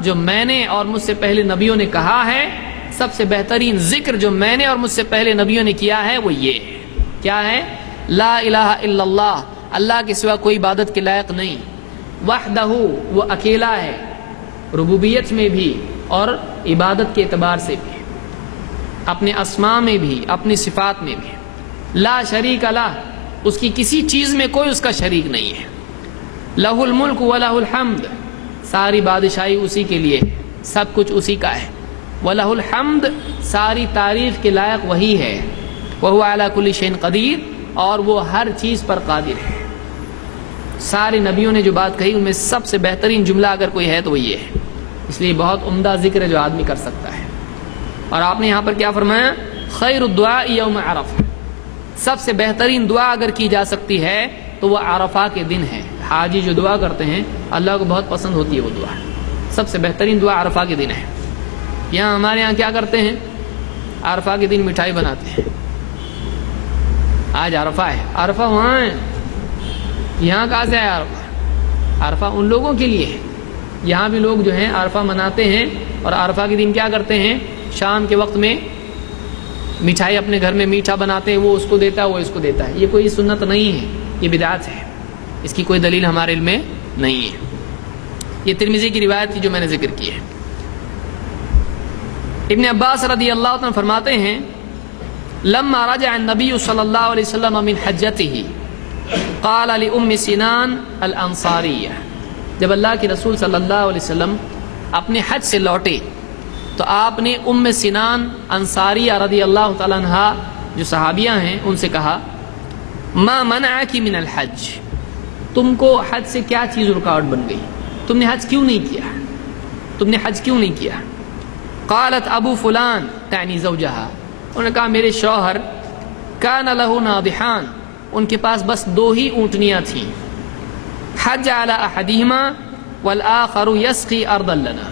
جو میں نے اور مجھ سے پہلے نبیوں نے کہا ہے، سب سے بہترین ذکر جو میں نے اور مجھ سے پہلے نبیوں نے کیا ہے وہ یہ ہے۔ کیا ہے؟ لا الہ الا اللہ، اللہ کے سوا کوئی عبادت کے لائق نہیں، وحدہ، وہ اکیلا ہے، ربوبیت میں بھی اور عبادت کے اعتبار سے بھی، اپنے اسماء میں بھی، اپنی صفات میں بھی، لا شریک لہ، اس کی کسی چیز میں کوئی اس کا شریک نہیں ہے، لہ الملک ولہ الحمد، ساری بادشاہی اسی کے لیے ہے، سب کچھ اسی کا ہے، وَلَهُ الْحَمْدُ، ساری تعریف کے لائق وہی ہے، وَهُوَ عَلَى كُلِّ شَيْءٍ قَدِيرٌ، اور وہ ہر چیز پر قادر ہے۔ سارے نبیوں نے جو بات کہی ان میں سب سے بہترین جملہ اگر کوئی ہے تو وہ یہ ہے، اس لیے بہت عمدہ ذکر ہے جو آدمی کر سکتا ہے۔ اور آپ نے یہاں پر کیا فرمایا؟ خیر الدعاء یوم عرفہ، سب سے بہترین دعا اگر کی جا سکتی ہے تو وہ عرفہ کے دن ہے۔ حاجی جو دعا کرتے ہیں اللہ کو بہت پسند ہوتی ہے وہ دعا، سب سے بہترین دعا عرفہ کے دن ہے۔ یہاں ہمارے یہاں کیا کرتے ہیں؟ عرفہ کے دن مٹھائی بناتے ہیں، آج عرفہ ہے، عرفہ وہاں ہے، یہاں کہاں سے ہے عرفہ؟ عرفہ ان لوگوں کے لیے ہے۔ یہاں بھی لوگ جو ہیں عرفہ مناتے ہیں اور عرفہ کے دن کیا کرتے ہیں؟ شام کے وقت میں مٹھائی اپنے گھر میں میٹھا بناتے ہیں، وہ اس کو دیتا ہے، وہ اس کو دیتا ہے۔ یہ کوئی سنت نہیں ہے، یہ بدعت ہے، اس کی کوئی دلیل ہمارے علم میں نہیں ہے۔ یہ ترمذی کی روایت تھی جو میں نے ذکر کی ہے۔ ابن عباس رضی اللہ عنہ فرماتے ہیں لما رجع النبی صلی اللہ علیہ وسلم من حجته قال لأم سنان الانصاریہ، جب اللہ کے رسول صلی اللہ علیہ وسلم اپنے حج سے لوٹے تو آپ نے ام سنان انصاریہ رضی اللہ تعالیٰ عنہ جو صحابیہ ہیں ان سے کہا ما منعک من الحج، تم کو حج سے کیا چیز رکاوٹ بن گئی، تم نے حج کیوں نہیں کیا، تم نے حج کیوں نہیں کیا؟ قالت ابو فلان تعنی زوجہا، انہوں نے کہا میرے شوہر کان لہ ناضحان، ان کے پاس بس 2 ہی اونٹنیاں تھیں، حج علی احدہما والآخر یسقی ارضا لنا،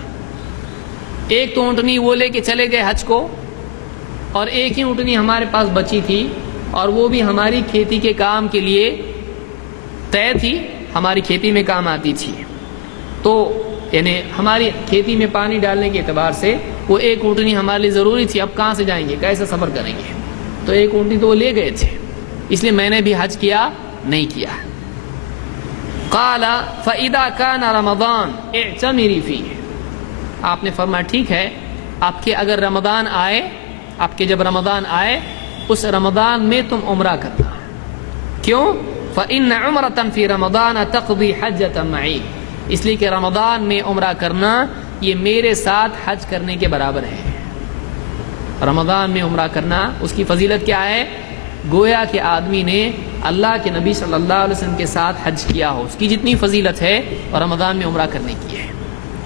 ایک تو اونٹنی وہ لے کے چلے گئے حج کو اور ایک ہی اونٹنی ہمارے پاس بچی تھی اور وہ بھی ہماری کھیتی کے کام کے لیے طے تھی، ہماری کھیتی میں کام آتی تھی، تو یعنی ہماری کھیتی میں پانی ڈالنے کے اعتبار سے وہ ایک اونٹنی ہمارے لیے ضروری تھی، اب کہاں سے جائیں گے، کیسے سفر کریں گے، تو ایک اونٹنی تو وہ لے گئے تھے، اس لیے میں نے بھی حج کیا نہیں کیا۔ قال فاذا كان رمضان اعتمری فيه، آپ نے فرمایا ٹھیک ہے، آپ کے اگر رمضان آئے، آپ کے جب رمضان آئے اس رمضان میں تم عمرہ کرنا، کیوں؟ فإن عمرة في رمضان تقضي حجة معي، اس لیے کہ رمضان میں عمرہ کرنا یہ میرے ساتھ حج کرنے کے برابر ہے۔ رمضان میں عمرہ کرنا اس کی فضیلت کیا ہے؟ گویا کہ آدمی نے اللہ کے نبی صلی اللہ علیہ وسلم کے ساتھ حج کیا ہو، اس کی جتنی فضیلت ہے اور رمضان میں عمرہ کرنے کی ہے۔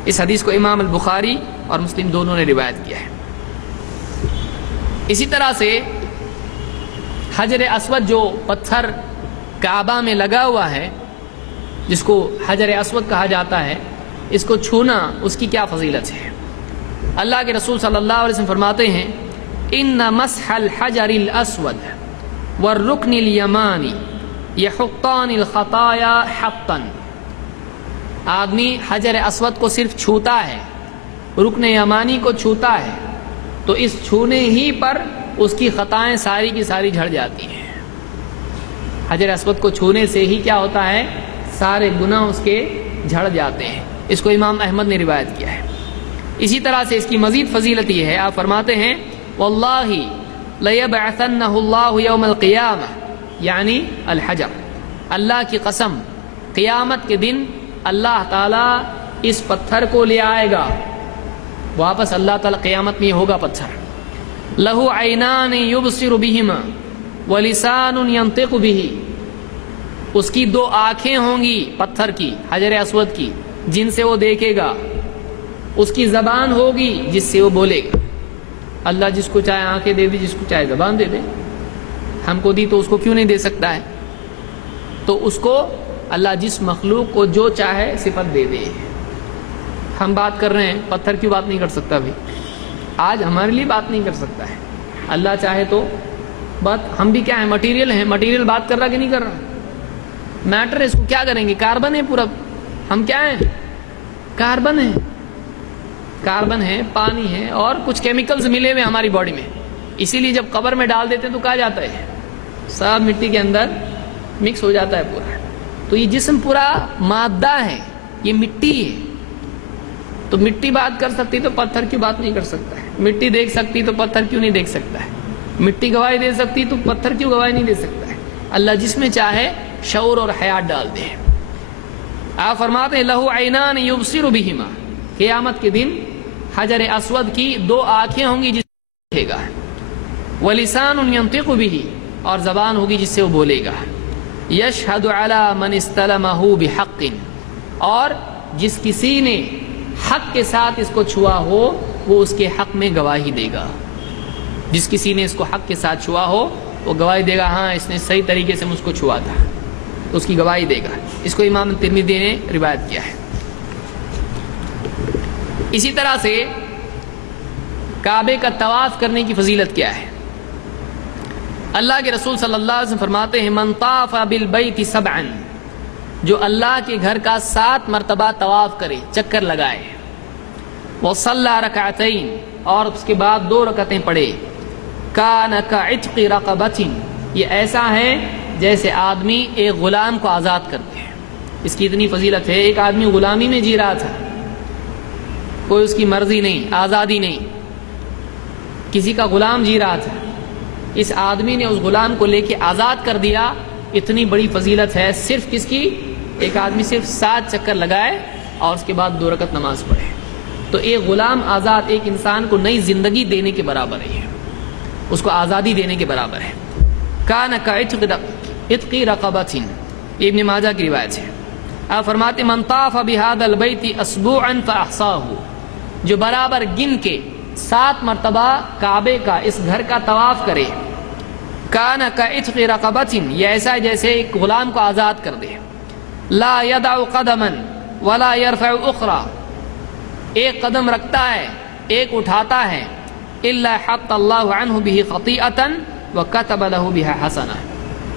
اس حدیث کو امام البخاری اور مسلم دونوں نے روایت کیا ہے۔ اسی طرح سے حجر اسود جو پتھر کعبہ میں لگا ہوا ہے جس کو حجر اسود کہا جاتا ہے، اس کو چھونا اس کی کیا فضیلت ہے؟ اللہ کے رسول صلی اللہ علیہ وسلم فرماتے ہیں ان مسح الحجر الاسود والرکن الیمانی یحطان الخطایا حطا، آدمی حجر اسود کو صرف چھوتا ہے، رکن یمانی کو چھوتا ہے تو اس چھونے ہی پر اس کی خطائیں ساری کی ساری جھڑ جاتی ہیں۔ حجر اسود کو چھونے سے ہی کیا ہوتا ہے؟ سارے گناہ اس کے جھڑ جاتے ہیں۔ اس کو امام احمد نے روایت کیا ہے۔ اسی طرح سے اس کی مزید فضیلت یہ ہے، آپ فرماتے ہیں واللہ لیبعثنہ اللہ یوم القیامہ، یعنی الحجر، اللہ کی قسم قیامت کے دن اللہ تعالیٰ اس پتھر کو لے آئے گا واپس، اللہ تعالیٰ قیامت میں ہوگا پتھر، لہ عینان یبصر بہما ولسان ینطق بہ، اس کی 2 آنکھیں ہوں گی پتھر کی، حجر اسود کی، جن سے وہ دیکھے گا، اس کی زبان ہوگی جس سے وہ بولے گا۔ اللہ جس کو چاہے آنکھیں دے دے، جس کو چاہے زبان دے دے، ہم کو دی تو اس کو کیوں نہیں دے سکتا ہے؟ تو اس کو اللہ جس مخلوق کو جو چاہے صفت دے دے۔ ہم بات کر رہے ہیں، پتھر کیوں بات نہیں کر سکتا بھی؟ آج ہمارے لیے بات نہیں کر سکتا ہے، اللہ چاہے تو بات، ہم بھی کیا ہیں؟ مٹیریل ہیں، مٹیریل بات کر رہا کہ نہیں کر رہا؟ میٹر ہے، اس کو کیا کریں گے؟ کاربن ہے پورا، ہم کیا ہیں؟ کاربن ہیں، کاربن ہے، پانی ہے اور کچھ کیمیکلز ملے ہوئے ہماری باڈی میں، اسی لیے جب قبر میں ڈال دیتے ہیں تو کہا جاتا ہے سب مٹی کے اندر مکس ہو جاتا ہے پورا. تو یہ جسم پورا مادہ ہے، یہ مٹی ہے. تو مٹی بات کر سکتی تو پتھر کیوں بات نہیں کر سکتا ہے؟ مٹی دیکھ سکتی تو پتھر کیوں نہیں دیکھ سکتا ہے؟ مٹی گواہی دے سکتی تو پتھر کیوں گواہی نہیں دے سکتا ہے؟ اللہ جس میں چاہے شعور اور حیات ڈال دے. آپ فرماتے ہیں لہو عینان یبصر بہما، قیامت کے دن حجر اسود کی 2 آنکھیں ہوں گی جس سے دیکھے گا، ولسان ینطق بہ، اور زبان ہوگی جس سے وہ بولے گا، یشہد علی من استلمہ بحق، اور جس کسی نے حق کے ساتھ اس کو چھوا ہو وہ اس کے حق میں گواہی دے گا. جس کسی نے اس کو حق کے ساتھ چھوا ہو وہ گواہی دے گا ہاں اس نے صحیح طریقے سے مجھ کو چھوا تھا، تو اس کی گواہی دے گا. اس کو امام ترمذی نے روایت کیا ہے. اسی طرح سے کعبے کا طواف کرنے کی فضیلت کیا ہے؟ اللہ کے رسول صلی اللہ علیہ وسلم فرماتے ہیں من طاف بالبیت 7، جو اللہ کے گھر کا 7 مرتبہ طواف کرے، چکر لگائے، وصلی رکعتین، اور اس کے بعد 2 رکعتیں پڑھے، کان کعتق رقبۃ، یہ ایسا ہے جیسے آدمی ایک غلام کو آزاد کرتے ہیں. اس کی اتنی فضیلت ہے. ایک آدمی غلامی میں جی رہا تھا، کوئی اس کی مرضی نہیں، آزادی نہیں، کسی کا غلام جی رہا تھا، اس آدمی نے اس غلام کو لے کے آزاد کر دیا. اتنی بڑی فضیلت ہے صرف کس کی؟ ایک آدمی صرف 7 چکر لگائے اور اس کے بعد 2 رکعت نماز پڑھے. تو ایک غلام آزاد ایک انسان کو نئی زندگی دینے کے برابر ہے، اس کو آزادی دینے کے برابر ہے. کان کعتق رقبۃ، یہ ابن ماجہ کی روایت ہے. آپ فرماتے من طاف بهذا البیت اسبوعا فاحصاہ، جو برابر گن کے 7 مرتبہ کعبے کا اس گھر کا طواف کرے، کان کعتق رقبۃ، یہ ایسا ہے جیسے ایک غلام کو آزاد کر دے. لا يدع قدما ولا يرفع اخرى، ایک قدم رکھتا ہے ایک اٹھاتا ہے، الا حط اللہ عنہ به خطیئۃ وكتب له بها حسنہ،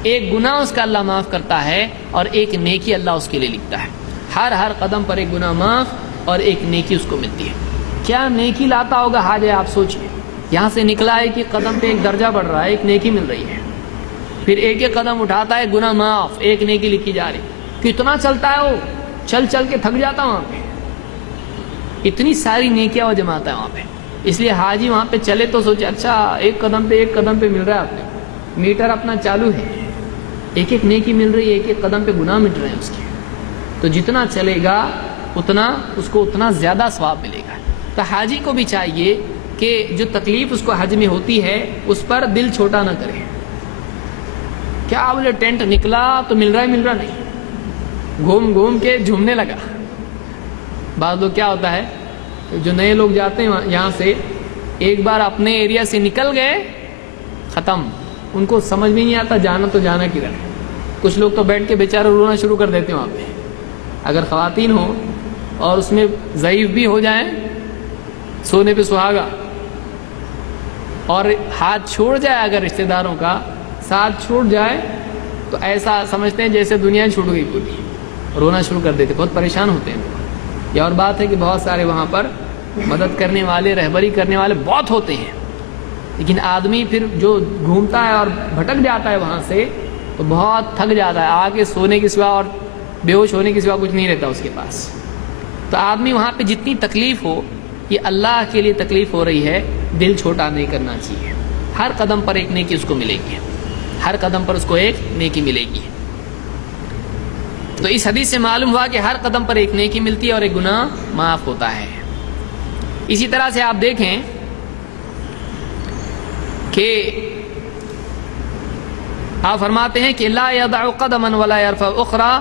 ایک گناہ اس کا اللہ معاف کرتا ہے اور ایک نیکی اللہ اس کے لیے لکھتا ہے. ہر قدم پر ایک گناہ معاف اور ایک نیکی اس کو ملتی ہے. کیا نیکی لاتا ہوگا حاج ہے، آپ سوچئے. یہاں سے نکلا ہے کہ قدم پہ ایک درجہ بڑھ رہا ہے، ایک نیکی مل رہی ہے. پھر ایک قدم اٹھاتا ہے، گناہ معاف، ایک نیکی لکھی جا رہی. کتنا چلتا ہے وہ، چل چل کے تھک جاتا وہاں پہ، اتنی ساری نیکیاں وہ جماتا ہے وہاں پہ. اس لیے حاجی وہاں پہ چلے تو سوچے اچھا ایک قدم پہ مل رہا ہے، آپ نے میٹر اپنا چالو ہے، ایک ایک نیکی مل رہی ہے، ایک ایک قدم پہ گناہ مٹ رہے ہیں اس کے. تو جتنا چلے گا اتنا اس کو اتنا زیادہ ثواب ملے گا. تو حاجی کو بھی چاہیے کہ جو تکلیف اس کو حج میں ہوتی ہے اس پر دل چھوٹا نہ کرے. کیا بولے ٹینٹ نکلا تو مل رہا نہیں، گھوم گھوم کے جھومنے لگا. بعض لوگ کیا ہوتا ہے جو نئے لوگ جاتے ہیں یہاں سے، ایک بار اپنے ایریا سے نکل گئے ختم، ان کو سمجھ میں نہیں آتا جانا تو جانا کدھر. کچھ لوگ تو بیٹھ کے بیچارے رونا شروع کر دیتے ہیں وہاں پہ. اگر خواتین ہوں اور اس میں ضعیف بھی ہو جائیں، سونے پہ سہاگا، اور ہاتھ چھوڑ جائے اگر رشتہ داروں کا ساتھ چھوٹ جائے تو ایسا سمجھتے ہیں جیسے دنیا چھوٹ گئی پوری، رونا شروع کر دیتے، بہت پریشان ہوتے ہیں. یہ اور بات ہے کہ بہت سارے وہاں پر مدد کرنے والے، رہبری کرنے والے بہت ہوتے ہیں، لیکن آدمی پھر جو گھومتا ہے اور بھٹک جاتا ہے وہاں سے تو بہت تھک جاتا ہے، آگے سونے کے سوا اور بے ہوش ہونے کے سوا کچھ نہیں رہتا اس کے پاس. تو آدمی وہاں پہ جتنی تکلیف ہو، یہ اللہ کے لیے تکلیف ہو رہی ہے، دل چھوٹا نہیں کرنا چاہیے. ہر قدم پر ایک نیکی اس کو ملے گی، ہر قدم پر اس کو ایک نیکی ملے گی. تو اس حدیث سے معلوم ہوا کہ ہر قدم پر ایک نیکی ملتی ہے اور ایک گناہ معاف ہوتا ہے. اسی طرح سے آپ دیکھیں کہ آپ فرماتے ہیں کہ لا يدع قدما ولا يرفع اخرى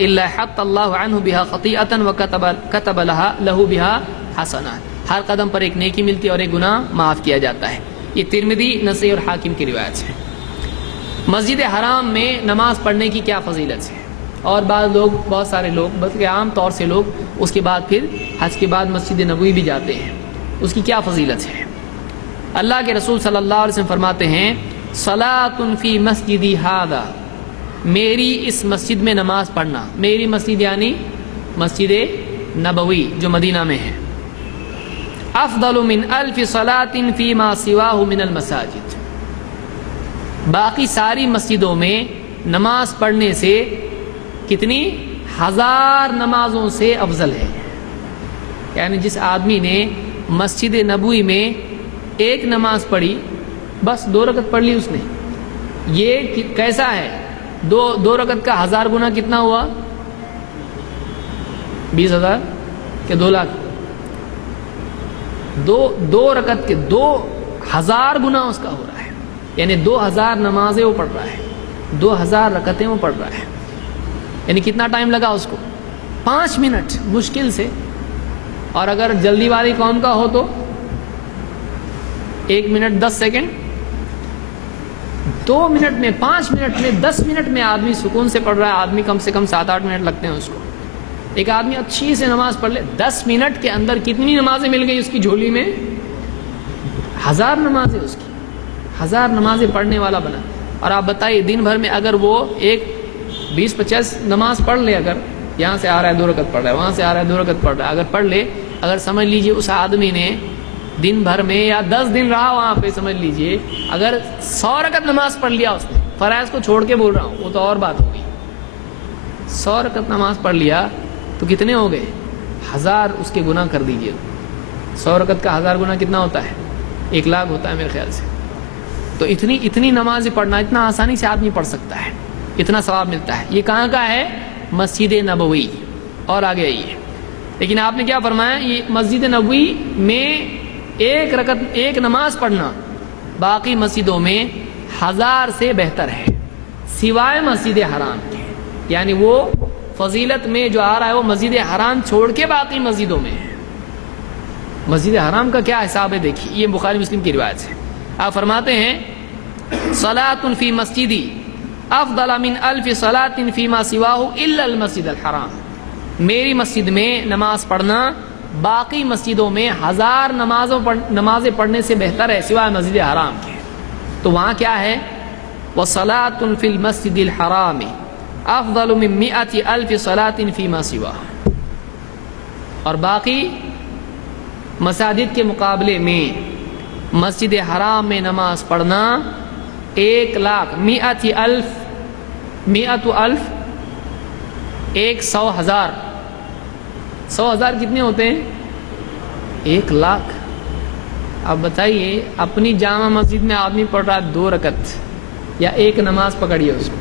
الا حط اللہ عنہ بها خطیئۃ وكتب له بها حسنہ. ہر قدم پر ایک نیکی ملتی ہے اور ایک گناہ معاف کیا جاتا ہے. یہ ترمذی، نسائی اور حاکم کی روایت ہے. مسجد حرام میں نماز پڑھنے کی کیا فضیلت ہے؟ اور بہت سارے لوگ بلکہ عام طور سے لوگ اس کے بعد پھر حج کے بعد مسجد نبوی بھی جاتے ہیں. اس کی کیا فضیلت ہے؟ اللہ کے رسول صلی اللہ علیہ وسلم فرماتے ہیں صلاۃ فی مسجدی ھذا، میری اس مسجد میں نماز پڑھنا، میری مسجد یعنی مسجد نبوی جو مدینہ میں ہے، افضل من 1000 صلاة فيما سواه من المساجد. باقی ساری مسجدوں میں نماز پڑھنے سے کتنی 1000 نمازوں سے افضل ہے. یعنی جس آدمی نے مسجد نبوی میں ایک نماز پڑھی، بس 2 رکعت پڑھ لی اس نے، یہ کیسا ہے؟ دو رکعت کا 1000 گنا کتنا ہوا؟ 20,000 کہ 2 لاکھ؟ دو رکعت کے 2000 گنا اس کا ہو رہا ہے. یعنی 2000 نمازیں وہ پڑھ رہا ہے، 2000 رکعتیں وہ پڑھ رہا ہے. یعنی کتنا ٹائم لگا اس کو؟ 5 منٹ مشکل سے. اور اگر جلدی والی قوم کا ہو تو 1 منٹ 10 سیکنڈ. 2 منٹ میں، 5 منٹ میں، 10 منٹ میں آدمی سکون سے پڑھ رہا ہے. آدمی کم سے کم 7-8 منٹ لگتے ہیں اس کو. ایک آدمی اچھی سے نماز پڑھ لے، 10 منٹ کے اندر کتنی نمازیں مل گئی اس کی جھولی میں؟ 1000 نمازیں اس کی. 1000 نمازیں پڑھنے والا بنا. اور آپ بتائیے دن بھر میں اگر وہ ایک 20-50 نماز پڑھ لے، اگر یہاں سے آ رہا ہے 2 رکعت پڑھ رہا ہے، وہاں سے آ رہا ہے 2 رکعت پڑھ رہا ہے، اگر پڑھ لے، اگر سمجھ لیجئے اس آدمی نے دن بھر میں یا 10 دن رہا وہاں پہ، سمجھ لیجئے اگر 100 رکعت نماز پڑھ لیا اس نے، فرائض کو چھوڑ کے بول رہا ہوں، وہ تو اور بات ہوگی. 100 رکعت نماز پڑھ لیا تو کتنے ہو گئے؟ 1000 اس کے گناہ کر دیجئے. 100 رکعت کا 1000 گناہ کتنا ہوتا ہے؟ 1 لاکھ ہوتا ہے میرے خیال سے. تو اتنی نمازیں پڑھنا اتنا آسانی سے آدمی پڑھ سکتا ہے، اتنا ثواب ملتا ہے. یہ کہاں کا ہے؟ مسجد نبوی. اور آگے آئیے، لیکن آپ نے کیا فرمایا؟ یہ مسجد نبوی میں ایک نماز پڑھنا باقی مسجدوں میں 1000 سے بہتر ہے، سوائے مسجد حرام کے. یعنی وہ فضیلت میں جو آ رہا ہے وہ مسجد حرام چھوڑ کے باقی مسجدوں میں ہے. مسجد حرام کا کیا حساب ہے دیکھیے، یہ بخاری مسلم کی روایت ہے. آپ فرماتے ہیں صلاۃ فی مسجدی افضل من 1000 صلاۃ فیما سواہ الا المسجد الحرام. میری مسجد میں نماز پڑھنا باقی مسجدوں میں 1000 نمازیں پڑھنے سے بہتر ہے سوائے مسجد حرام کے. تو وہاں کیا ہے؟ وصلاۃ فی المسجد الحرام افضل من 100,000 صلاۃ فیما سواہ. اور باقی مساجد کے مقابلے میں مسجد حرام میں نماز پڑھنا 1 لاکھ 100,000 100,000 100,000 کتنے ہوتے ہیں؟ 1 لاکھ. اب بتائیے اپنی جامع مسجد میں آدمی پڑھ رہا ہے 2 رکعت یا 1 نماز پکڑیے اس کو،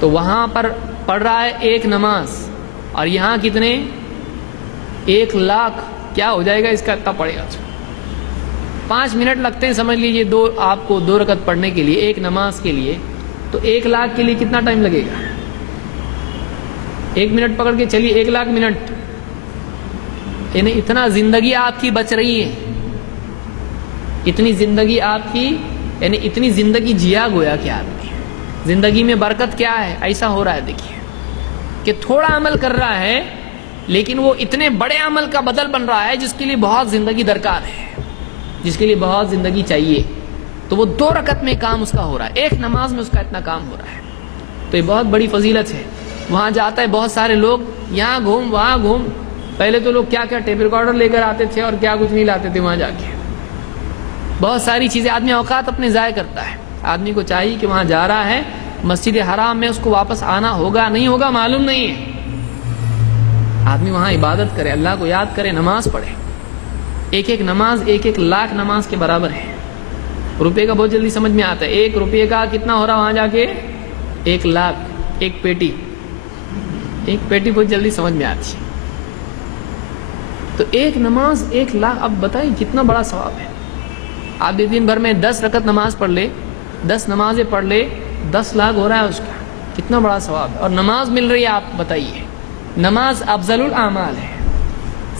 تو وہاں پر پڑھ رہا ہے 1 نماز، اور یہاں کتنے؟ 1 لاکھ. کیا ہو جائے گا اس کا؟ اتنا پڑے گا. 5 منٹ لگتے ہیں سمجھ لیجئے آپ کو 2 رکعت پڑھنے کے لیے، 1 نماز کے لیے. تو 1 لاکھ کے لیے کتنا ٹائم لگے گا؟ 1 منٹ پکڑ کے چلیے، 1 لاکھ منٹ. یعنی اتنا زندگی آپ کی بچ رہی ہے، اتنی زندگی آپ کی، یعنی اتنی زندگی جیا گویا کہ آدمی زندگی میں برکت کیا ہے؟ ایسا ہو رہا ہے دیکھیے کہ تھوڑا عمل کر رہا ہے لیکن وہ اتنے بڑے عمل کا بدل بن رہا ہے جس کے لیے بہت زندگی درکار ہے، جس کے لیے بہت زندگی چاہیے. تو وہ 2 رکعت میں کام اس کا ہو رہا ہے، 1 نماز میں اس کا اتنا کام ہو رہا ہے. تو یہ بہت بڑی فضیلت ہے. وہاں جاتا ہے بہت سارے لوگ، یہاں گھوم وہاں گھوم. پہلے تو لوگ کیا ٹیپ ریکارڈر لے کر آتے تھے اور کیا کچھ نہیں لاتے تھے وہاں جا کے. بہت ساری چیزیں آدمی اوقات اپنے ضائع کرتا ہے. آدمی کو چاہیے کہ وہاں جا رہا ہے مسجد حرام میں، اس کو واپس آنا ہوگا نہیں ہوگا معلوم نہیں ہے. آدمی وہاں عبادت کرے، اللہ کو یاد کرے، نماز پڑھے. 1 نماز 1 لاکھ نماز کے برابر ہے. روپے کا بہت جلدی سمجھ میں آتا ہے. 1 روپے کا کتنا ہو رہا وہاں جا کے؟ 1 لاکھ. ایک پیٹی بہت جلدی سمجھ میں آتی ہے. تو 1 نماز 1 لاکھ. اب بتائیے کتنا بڑا ثواب ہے. آپ دن بھر میں 10 رکعت نماز پڑھ لے، 10 نمازیں پڑھ لے، 10 لاکھ ہو رہا ہے اس کا. کتنا بڑا ثواب ہے. اور نماز مل رہی ہے. آپ بتائیے، نماز افضل الاعمال ہے.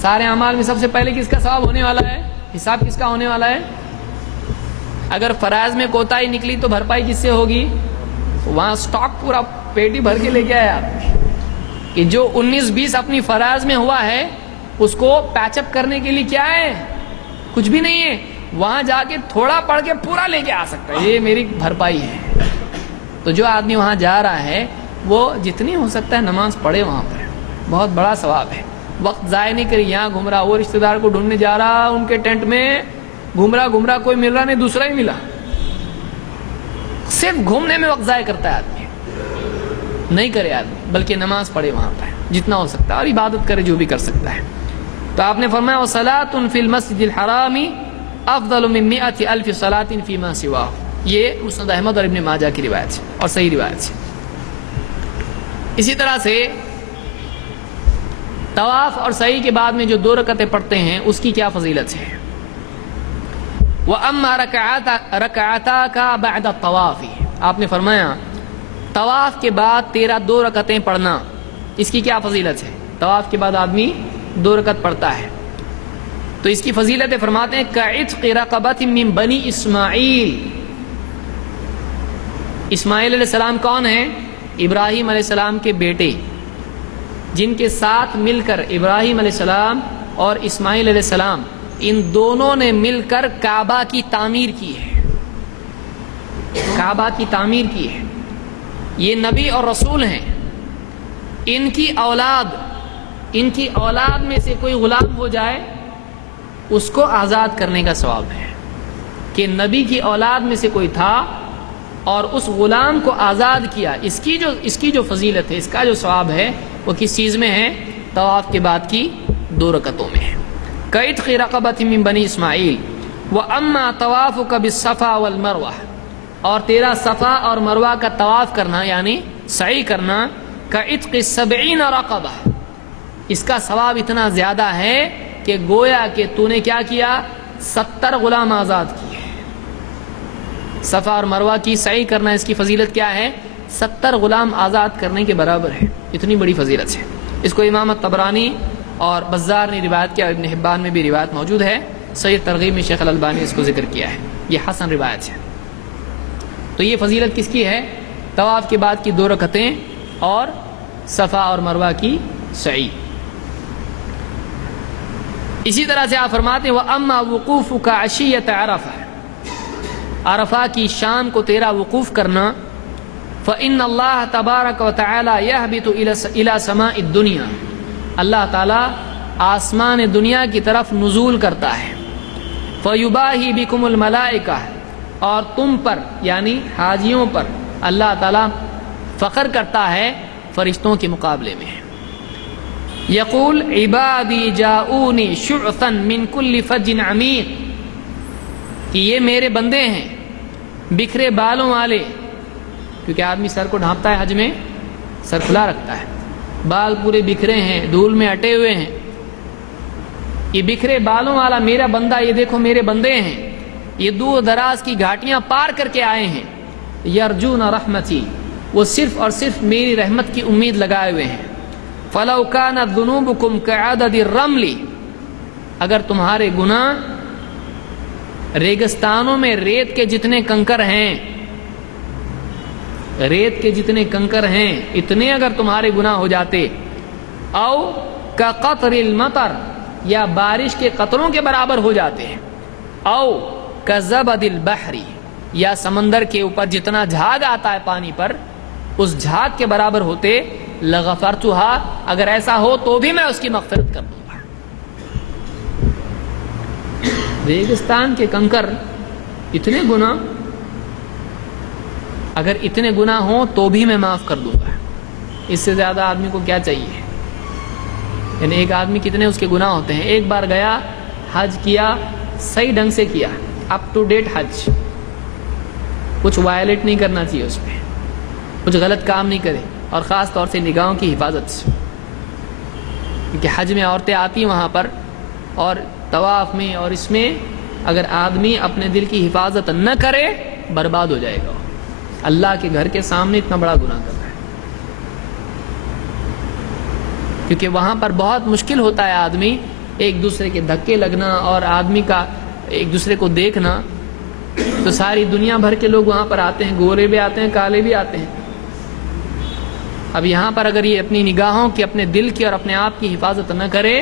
سارے اعمال میں سب سے پہلے کس کا ثواب ہونے والا ہے؟ حساب کس کا ہونے والا ہے؟ اگر فرائض میں کوتاہی نکلی تو بھرپائی کس سے ہوگی؟ وہاں سٹاک پورا پیٹی بھر کے لے کے آئے آپ کہ جو 19-20 اپنی فرائض میں ہوا ہے اس کو پیچ اپ کرنے کے لیے کیا ہے؟ کچھ بھی نہیں ہے. وہاں جا کے تھوڑا پڑھ کے پورا لے کے آ سکتا ہے. یہ میری بھرپائی ہے. تو جو آدمی وہاں جا رہا ہے وہ جتنی ہو سکتا ہے نماز پڑھے وہاں پر. بہت بڑا ثواب ہے. وقت ضائع نہیں کری، یہاں گھوم رہا، وہ رشتہ دار کو ڈھونڈنے جا رہا، ان کے ٹینٹ میں گھوم رہا، کوئی مل رہا نہیں، دوسرا ہی ملا. صرف گھومنے میں وقت ضائع کرتا ہے آدمی. نہیں کرے آدمی، بلکہ نماز پڑھے وہاں پہ جتنا ہو سکتا ہے، اور عبادت کرے جو بھی کر سکتا ہے. تو آپ نے فرمایا وَصَلَاةٌ فِي الْمَسْجِدِ الْحَرَامِ أَفْضَلُ مِن 100,000 صَلَاةٍ فِي مَا سِوَاهُ. یہ مسند احمد اور ابن ماجہ کی روایت ہے اور صحیح روایت ہے. اسی طرح سے طواف اور سعی کے بعد میں جو 2 رکعتیں پڑھتے ہیں اس کی کیا فضیلت ہے. وَأَمَّا رَكَعَتَاكَ بَعْدَ الطَّوَافِ. آپ نے فرمایا طواف کے بعد تیرا 2 رکعتیں پڑھنا، اس کی کیا فضیلت ہے. طواف کے بعد آدمی 2 رکعت پڑھتا ہے تو اس کی فضیلت فرماتے ہیں كَعِتْقِ رَقَبَةٍ مِّن بنی اسماعیل. اسماعیل علیہ السلام کون ہیں؟ ابراہیم علیہ السلام کے بیٹے، جن کے ساتھ مل کر ابراہیم علیہ السلام اور اسماعیل علیہ السلام ان دونوں نے مل کر کعبہ کی تعمیر کی ہے. کعبہ کی تعمیر کی ہے. یہ نبی اور رسول ہیں. ان کی اولاد میں سے کوئی غلام ہو جائے اس کو آزاد کرنے کا ثواب ہے. کہ نبی کی اولاد میں سے کوئی تھا اور اس غلام کو آزاد کیا، اس کی جو فضیلت ہے، اس کا جو ثواب ہے وہ کس چیز میں ہے؟ طواف کے بعد کی 2 رکعتوں میں ہے. كَعِتْقِ رَقَبَةٍ مِّن بنی اسماعیل. وَأَمَّا طَوَافُكَ بِالصَّفَا وَالْمَرْوَةِ. اور تیرا صفا اور مروہ کا طواف کرنا یعنی سعی کرنا كَعِتْقِ 70 رَقَبَةٍ. اس کا ثواب اتنا زیادہ ہے کہ گویا کہ تو نے کیا کیا؟ 70 غلام آزاد کیے. صفا اور مروہ کی سعی کرنا، اس کی فضیلت کیا ہے؟ 70 غلام آزاد کرنے کے برابر ہے. اتنی بڑی فضیلت ہے. اس کو امام طبرانی اور بزار نے روایت کیا، ابن حبان میں بھی روایت موجود ہے. صحیح ترغیب میں شیخ الالبانی نے اس کو ذکر کیا ہے. یہ حسن روایت ہے. تو یہ فضیلت کس کی ہے؟ طواف کے بعد کی 2 رکعتیں اور صفا اور مروہ کی سعی. اسی طرح سے آپ فرماتے ہیں وَأَمَّا وُقُوفُكَ عَشِيَّةَ عَرَفَةٍ. عرفہ کی شام کو تیرا وقوف کرنا فَإِنَّ اللَّهَ تَبَارَكَ وَتَعَالَى يَهْبِطُ إِلَى سَمَاءِ الدُّنْيَا. اللہ تعالیٰ آسمان دنیا کی طرف نزول کرتا ہے. فَيُبَاهِي بِكُمُ الْمَلَائِكَةِ. اور تم پر یعنی حاجیوں پر اللہ تعالیٰ فخر کرتا ہے فرشتوں کے مقابلے میں. یقول عبادی جاؤنی شعثا من کل فج عمیق. کہ یہ میرے بندے ہیں بکھرے بالوں والے، کیونکہ آدمی سر کو ڈھانپتا ہے حج میں، سر کھلا رکھتا ہے، بال پورے بکھرے ہیں، دھول میں اٹے ہوئے ہیں. یہ بکھرے بالوں والا میرا بندہ، یہ دیکھو میرے بندے ہیں، یہ دور دراز کی گھاٹیاں پار کر کے آئے ہیں. یرجون رحمتی. وہ صرف اور صرف میری رحمت کی امید لگائے ہوئے ہیں. فَلَوْ كَانَتْ ذُنُوبُكُمْ كَعَدَدِ الرَّمْلِ. اگر تمہارے گناہ ریگستانوں میں ریت کے جتنے کنکر ہیں، ریت کے جتنے کنکر ہیں اتنے اگر تمہارے گناہ ہو جاتے، او كَقَطْرِ الْمَطَرِ. یا بارش کے قطروں کے برابر ہو جاتے ہیں، او كَزَبَدِ الْبَحْرِ. یا سمندر کے اوپر جتنا جھاگ آتا ہے پانی پر اس جھاگ کے برابر ہوتے، لغفرتها. اگر ایسا ہو تو بھی میں اس کی مغفرت کر دوں گا. ریگستان کے کنکر اتنے گناہ، اگر اتنے گناہ ہوں تو بھی میں معاف کر دوں گا. اس سے زیادہ آدمی کو کیا چاہیے؟ یعنی ایک آدمی کتنے اس کے گناہ ہوتے ہیں. ایک بار گیا حج کیا، صحیح ڈھنگ سے کیا، اپ ٹو ڈیٹ حج، کچھ وائلیٹ نہیں کرنا چاہیے، اس میں کچھ غلط کام نہیں کرے، اور خاص طور سے نگاہوں کی حفاظت سے. کیونکہ حج میں عورتیں آتی ہیں وہاں پر، اور طواف میں اور اس میں اگر آدمی اپنے دل کی حفاظت نہ کرے برباد ہو جائے گا. اللہ کے گھر کے سامنے اتنا بڑا گناہ کر رہا ہے. کیونکہ وہاں پر بہت مشکل ہوتا ہے آدمی ایک دوسرے کے دھکے لگنا اور آدمی کا ایک دوسرے کو دیکھنا. تو ساری دنیا بھر کے لوگ وہاں پر آتے ہیں، گورے بھی آتے ہیں، کالے بھی آتے ہیں. اب یہاں پر اگر یہ اپنی نگاہوں کی، اپنے دل کی اور اپنے آپ کی حفاظت نہ کرے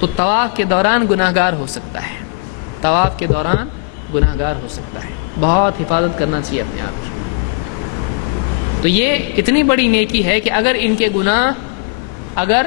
تو طواف کے دوران گناہگار ہو سکتا ہے. طواف کے دوران گناہگار ہو سکتا ہے. بہت حفاظت کرنا چاہیے اپنے آپ کی. تو یہ اتنی بڑی نیکی ہے کہ اگر ان کے گناہ اگر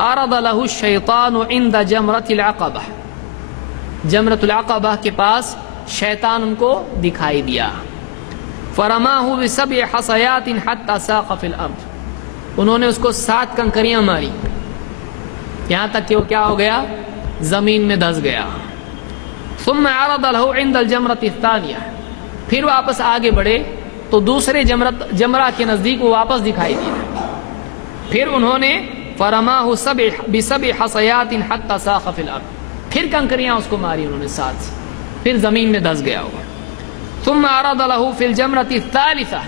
عرض له الشیطان عند جمرۃ العقبہ، جمرۃ العقبہ کے پاس شیطان ان کو دکھائی دیا. فرماہ بسبع حصیات حتی ساق فی الارض، انہوں نے اس کو 7 کنکریاں ماری یہاں تک کہ وہ کیا ہو گیا؟ زمین میں دھس گیا. ثم عرض له عند الجمرۃ الثانیہ، پھر واپس آگے بڑھے تو دوسرے جمرہ کے نزدیک وہ واپس دکھائی دیا. پھر انہوں نے فرماہ بسبع حصیات حتی ساق فی الارض، پھر کنکریاں اس کو ماری انہوں نے 7، پھر زمین میں دھس گیا ہوا. ثم عرض له فی الجمرۃ الثالثہ،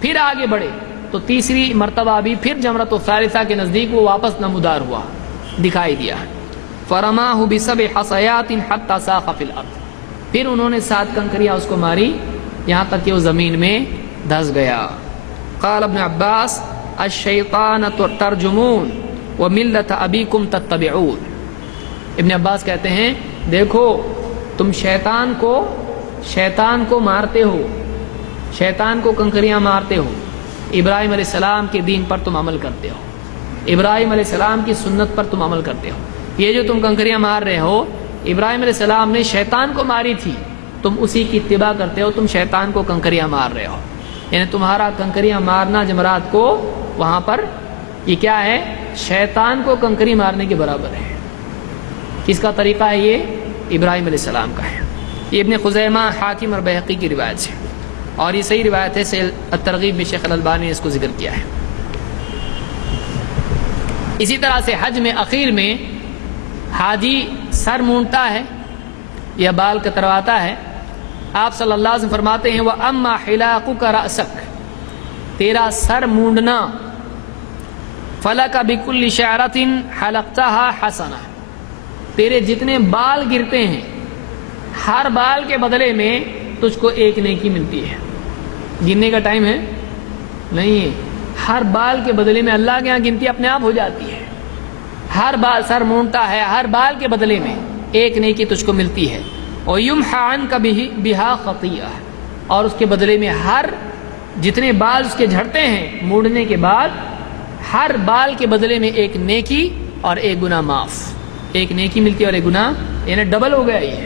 پھر آگے بڑھے تو تیسری مرتبہ بھی پھر جمرۃ الثالثہ کے نزدیک وہ واپس نمودار ہوا، دکھائی دیا. فرماہ بسبع حصیات حتی ساق فی الارض، پھر انہوں نے 7 کنکریاں اس کو ماری یہاں تک کہ وہ زمین میں دھس گیا. قال ابن عباس الشیطان ترجمون وملت ابیکم تتبعون، ابن عباس کہتے ہیں دیکھو تم شیطان کو مارتے ہو، شیطان کو کنکریاں مارتے ہو، ابراہیم علیہ السلام کے دین پر تم عمل کرتے ہو، ابراہیم علیہ السلام کی سنت پر تم عمل کرتے ہو. یہ جو تم کنکریاں مار رہے ہو، ابراہیم علیہ السلام نے شیطان کو ماری تھی، تم اسی کی اتباع کرتے ہو، تم شیطان کو کنکریاں مار رہے ہو. یعنی تمہارا کنکریاں مارنا جمرات کو وہاں پر یہ کیا ہے؟ شیطان کو کنکری مارنے کے برابر ہے. کس کا طریقہ ہے یہ؟ ابراہیم علیہ السلام کا ہے. یہ ابن خزیمہ، حاکم اور بہقی کی روایت ہے، اور یہ صحیح روایت ہے. الترغیب میں شیخ الالبانی نے اس کو ذکر کیا ہے. اسی طرح سے حج میں اخیر میں حاجی سر مونڈتا ہے یا بال کترواتا ہے. آپ صلی اللہ علیہ وسلم فرماتے ہیں وَأَمَّا حِلَاقُكَ رَأْسَكَ، تیرا سر مونڈنا، فَلَكَ بِكُلِّ شَعْرَةٍ حَلَقْتَهَا حَسَنَةً، تیرے جتنے بال گرتے ہیں ہر بال کے بدلے میں تجھ کو 1 نیکی ملتی ہے. گننے کا ٹائم ہے نہیں ہے، ہر بال کے بدلے میں اللہ کے یہاں گنتی اپنے آپ ہو جاتی ہے. ہر بال سر مونڈتا ہے، ہر بال کے بدلے میں 1 نیکی تجھ کو ملتی ہے. وَيُمْحَ عَنْكَ بِهَا خَطِيئَةٌ، اور اس کے بدلے میں ہر جتنے بال اس کے جھڑتے ہیں موڑنے کے بعد، ہر بال کے بدلے میں 1 نیکی اور 1 گناہ معاف. 1 نیکی ملتی ہے اور 1 گناہ، یعنی ڈبل ہو گیا. یہ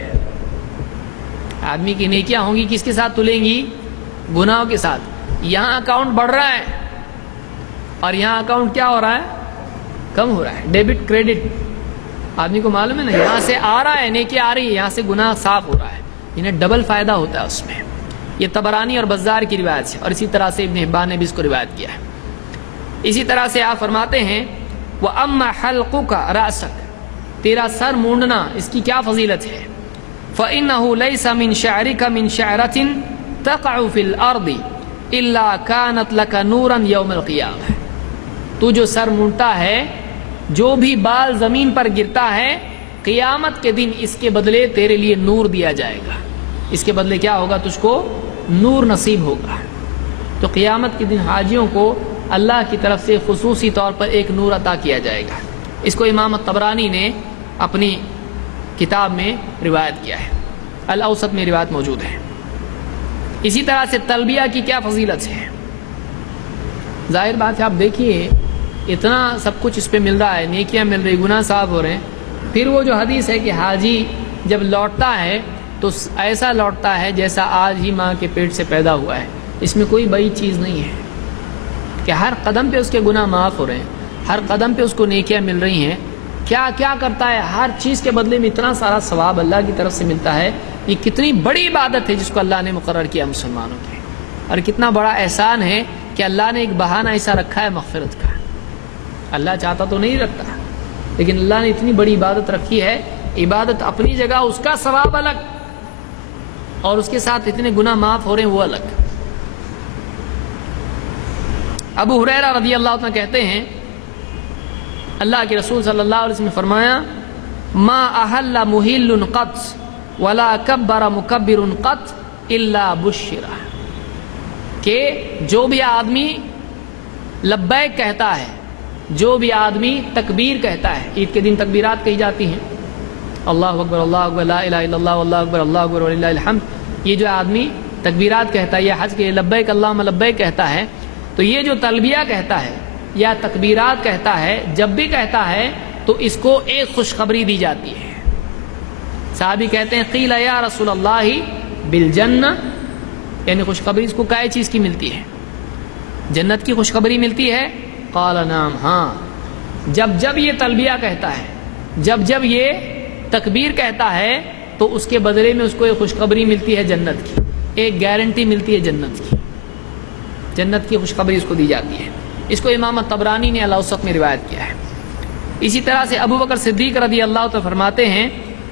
آدمی کی نیکیاں ہوں گی کس کے ساتھ تلیں گی؟ گناہوں کے ساتھ. یہاں اکاؤنٹ بڑھ رہا ہے اور یہاں اکاؤنٹ کیا ہو رہا ہے؟ کم ہو رہا ہے. ڈیبٹ کریڈٹ آدمی کو معلوم ہے نا، یہاں سے آ رہا ہے نیکی آ رہی ہے، یہاں سے گناہ صاف ہو رہا ہے، انہیں ڈبل فائدہ ہوتا ہے اس میں. یہ طبرانی اور بزار کی روایت ہے، اور اسی طرح سے ابن حبان نے بھی اس کو روایت کیا ہے. اسی طرح سے آپ فرماتے ہیں وَأَمَّا حَلْقُكَ رَأْسَكَ، تیرا سر مونڈنا، اس کی کیا فضیلت ہے؟ فَإِنَّهُ لَيْسَ مِنْ شَعْرِكَ مِنْ شَعْرَةٍ تَقَعُ فِي الْأَرْضِ إِلَّا كَانَتْ لَكَ نُورًا يَوْمَ الْقِيَامَةِ، تو جو سر مونڈتا ہے، جو بھی بال زمین پر گرتا ہے، قیامت کے دن اس کے بدلے تیرے لیے نور دیا جائے گا. اس کے بدلے کیا ہوگا؟ تجھ کو نور نصیب ہوگا. تو قیامت کے دن حاجیوں کو اللہ کی طرف سے خصوصی طور پر ایک نور عطا کیا جائے گا. اس کو امام طبرانی نے اپنی کتاب میں روایت کیا ہے، الاوسط میں روایت موجود ہے. اسی طرح سے تلبیہ کی کیا فضیلت ہے؟ ظاہر بات ہے، آپ دیکھیے اتنا سب کچھ اس پہ مل رہا ہے، نیکیاں مل رہی، گناہ صاف ہو رہے ہیں. پھر وہ جو حدیث ہے کہ حاجی جب لوٹتا ہے تو ایسا لوٹتا ہے جیسا آج ہی ماں کے پیٹ سے پیدا ہوا ہے. اس میں کوئی بڑی چیز نہیں ہے کہ ہر قدم پہ اس کے گناہ معاف ہو رہے ہیں، ہر قدم پہ اس کو نیکیاں مل رہی ہیں. کیا کیا کرتا ہے، ہر چیز کے بدلے میں اتنا سارا ثواب اللہ کی طرف سے ملتا ہے. یہ کتنی بڑی عبادت ہے جس کو اللہ نے مقرر کیا مسلمانوں کے، اور کتنا بڑا احسان ہے کہ اللہ نے ایک بہانہ ایسا رکھا ہے مغفرت کا. اللہ چاہتا تو نہیں رکھتا، لیکن اللہ نے اتنی بڑی عبادت رکھی ہے. عبادت اپنی جگہ، اس کا ثواب الگ، اور اس کے ساتھ اتنے گناہ معاف ہو رہے ہیں وہ الگ. ابو ہریرہ رضی اللہ عنہ کہتے ہیں اللہ کے رسول صلی اللہ علیہ وسلم نے فرمایا ما احل محل قط ولا کبر مکبر قط الا بشر، کہ جو بھی آدمی لبیک کہتا ہے، جو بھی آدمی تکبیر کہتا ہے، عید کے دن تکبیرات کہی جاتی ہیں، اللہ اکبر لا الہ الا اللہ واللہ اکبر اللہ اکبر وللہ الحمد، یہ جو آدمی تکبیرات کہتا ہے، یہ حج کے لبیک اللہم لبیک کہتا ہے، تو یہ جو تلبیہ کہتا ہے یا تکبیرات کہتا ہے، جب بھی کہتا ہے تو اس کو ایک خوشخبری دی جاتی ہے۔ صحابی کہتے ہیں قیل یا رسول اللہ بالجنہ، یعنی خوشخبری اس کو کیا چیز کی ملتی ہے؟ جنت کی خوشخبری ملتی ہے؟ قال نعم، ہاں، جب یہ تلبیہ کہتا ہے، جب یہ تکبیر کہتا ہے تو اس کے بدلے میں اس کو ایک خوشخبری ملتی ہے جنت کی، ایک گارنٹی ملتی ہے جنت کی، جنت کی خوشخبری اس کو دی جاتی ہے۔ اس کو امام طبرانی نے الاوسط میں روایت کیا ہے۔ اسی طرح سے ابو بکر صدیق رضی اللہ عنہ فرماتے ہیں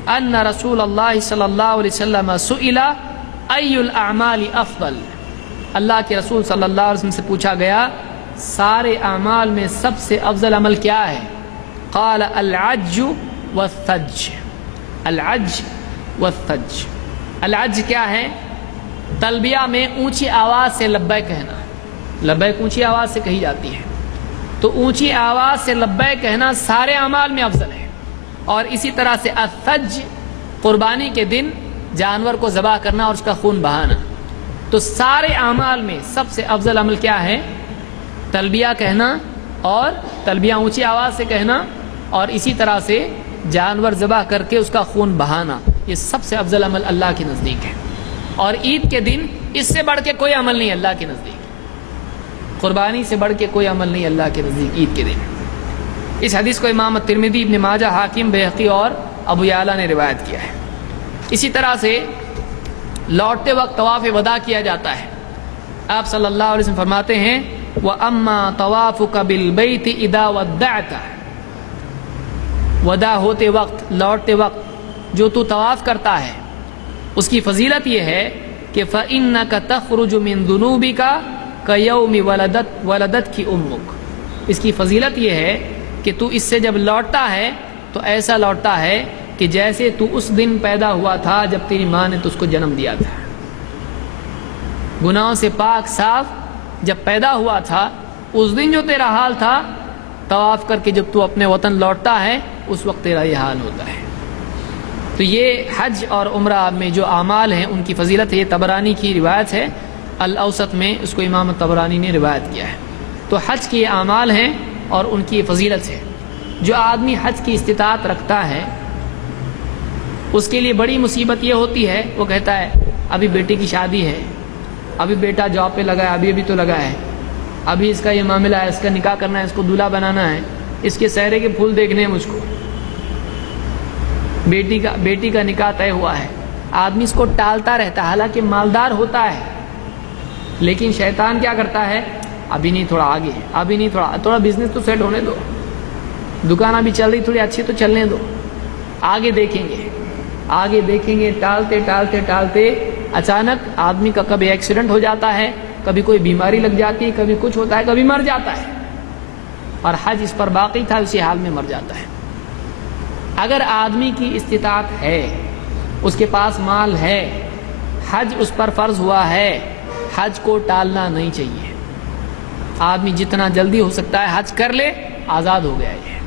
ان رسول اللہ صلی اللہ علیہ وسلم سئل ای الاعمال افضل، اللہ کے رسول صلی اللہ علیہ وسلم سے پوچھا گیا سارے اعمال میں سب سے افضل عمل کیا ہے؟ قال العج والثج، العج والثج۔ العج کیا ہے؟ تلبیہ میں اونچی آواز سے لبیک کہنا، لبیک اونچی آواز سے کہی جاتی ہے، تو اونچی آواز سے لبیک کہنا سارے اعمال میں افضل ہے۔ اور اسی طرح سے الثج، قربانی کے دن جانور کو ذبح کرنا اور اس کا خون بہانا۔ تو سارے اعمال میں سب سے افضل عمل کیا ہے؟ تلبیہ کہنا، اور تلبیہ اونچی آواز سے کہنا، اور اسی طرح سے جانور ذبح کر کے اس کا خون بہانا، یہ سب سے افضل عمل اللہ کے نزدیک ہے۔ اور عید کے دن اس سے بڑھ کے کوئی عمل نہیں اللہ کے نزدیک، قربانی سے بڑھ کے کوئی عمل نہیں اللہ کے نزدیک عید کے دن۔ اس حدیث کو امام ترمذی، ابن ماجہ، حاکم، بیہقی اور ابو یعلا نے روایت کیا ہے۔ اسی طرح سے لوٹتے وقت طواف وداع کیا جاتا ہے۔ آپ صلی اللہ علیہ وسلم فرماتے ہیں وَأَمَّا طَوَافُكَ بِالْبَيْتِ إِذَا وَدَّعْتَ، وداع ہوتے وقت، لوٹتے وقت جو تو طواف کرتا ہے اس کی فضیلت یہ ہے کہ فَإِنَّكَ تَخْرُجُ مِن ذُنُوبِكَ كَيَوْمِ وَلَدَتْكِ أُمُّكَ، اس کی فضیلت یہ ہے کہ تو اس سے جب لوٹتا ہے تو ایسا لوٹتا ہے کہ جیسے تو اس دن پیدا ہوا تھا جب تیری ماں نے تو اس کو جنم دیا تھا۔ گناہوں سے پاک صاف جب پیدا ہوا تھا اس دن جو تیرا حال تھا، طواف کر کے جب تو اپنے وطن لوٹتا ہے اس وقت تیرا یہ حال ہوتا ہے۔ تو یہ حج اور عمرہ میں جو اعمال ہیں ان کی فضیلت ہے، یہ طبرانی کی روایت ہے، الاوسط میں اس کو امام طبرانی نے روایت کیا ہے۔ تو حج کے اعمال ہیں اور ان کی فضیلت ہے۔ جو آدمی حج کی استطاعت رکھتا ہے اس کے لیے بڑی مصیبت یہ ہوتی ہے، وہ کہتا ہے ابھی بیٹے کی شادی ہے، ابھی بیٹا جاب پہ لگا ہے، ابھی تو لگا ہے، ابھی اس کا یہ معاملہ ہے، اس کا نکاح کرنا ہے، اس کو دولہا بنانا ہے، اس کے سہرے کے پھول دیکھنے ہیں مجھ کو، بیٹی کا نکاح طے ہوا ہے۔ آدمی اس کو ٹالتا رہتا ہے، حالانکہ مالدار ہوتا ہے، لیکن شیطان کیا کرتا ہے، ابھی نہیں، تھوڑا آگے، ابھی نہیں، تھوڑا بزنس تو سیٹ ہونے دو، دکان ابھی چل رہی تھوڑی اچھی تو چلنے دو، آگے دیکھیں گے، آگے دیکھیں گے، ٹالتے ٹالتے ٹالتے اچانک آدمی کا کبھی ایکسیڈنٹ ہو جاتا ہے، کبھی کوئی بیماری لگ جاتی ہے، کبھی کچھ ہوتا ہے، کبھی مر جاتا ہے، اور حج اس پر باقی تھا، اسی حال میں مر جاتا ہے۔ اگر آدمی کی استطاعت ہے، اس کے پاس مال ہے، حج اس پر فرض ہوا ہے، حج کو ٹالنا نہیں چاہیے۔ آدمی جتنا جلدی ہو سکتا ہے حج کر لے، آزاد ہو گیا یہ،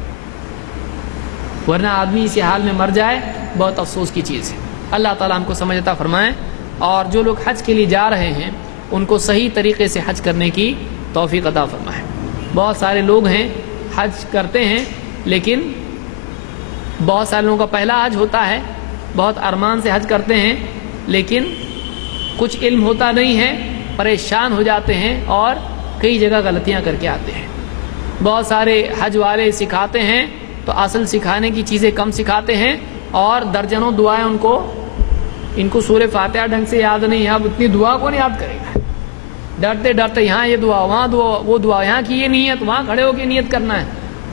ورنہ آدمی اسی حال میں مر جائے بہت افسوس کی چیز ہے۔ اللہ تعالیٰ ہم کو سمجھ عطا فرمائے، اور جو لوگ حج کے لیے جا رہے ہیں ان کو صحیح طریقے سے حج کرنے کی توفیق عطا فرمائے۔ بہت سارے لوگ ہیں حج کرتے ہیں، لیکن بہت سارے لوگوں کا پہلا حج ہوتا ہے، بہت ارمان سے حج کرتے ہیں، لیکن کچھ علم ہوتا نہیں ہے، پریشان ہو جاتے ہیں اور کئی جگہ غلطیاں کر کے آتے ہیں۔ بہت سارے حج والے سکھاتے ہیں تو اصل سکھانے کی چیزیں کم سکھاتے ہیں، اور درجنوں دعائیں ان کو سورہ فاتحہ ڈھنگ سے یاد نہیں ہے، اب اتنی دعا کون یاد کرے گا؟ ڈرتے ڈرتے یہاں یہ دعا، وہاں دعا، وہ دعا، یہاں کی یہ نیت، وہاں کھڑے ہو کے نیت کرنا ہے،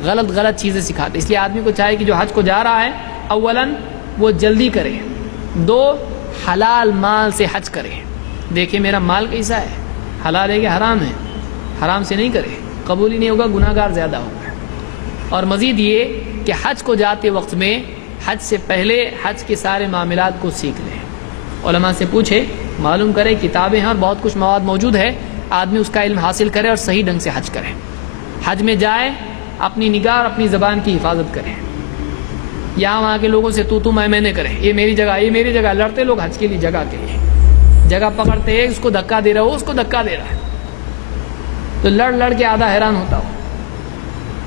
غلط چیزیں سکھاتے۔ اس لیے آدمی کو چاہیے کہ جو حج کو جا رہا ہے اولاً وہ جلدی کرے، دو حلال مال سے حج کرے، دیکھیں میرا مال کیسا ہے، حلال ہے کہ حرام ہے، حرام سے نہیں کرے، قبول ہی نہیں ہوگا، گناہ گار زیادہ ہوگا۔ اور مزید یہ کہ حج کو جاتے وقت میں حج سے پہلے حج کے سارے معاملات کو سیکھ لیں، علماء سے پوچھے، معلوم کرے، کتابیں ہیں اور بہت کچھ مواد موجود ہے، آدمی اس کا علم حاصل کرے اور صحیح ڈھنگ سے حج کرے۔ حج میں جائے اپنی نگاہ اور اپنی زبان کی حفاظت کرے، یہاں وہاں کے لوگوں سے تو میں نے کرے، یہ میری جگہ، یہ میری جگہ، لڑتے لوگ حج کے لیے، جگہ کے لیے جگہ پکڑتے ہیں، اس کو دھکا دے رہا ہو، اس کو دھکا دے رہا ہے، تو لڑ کے آدھا حیران ہوتا ہو،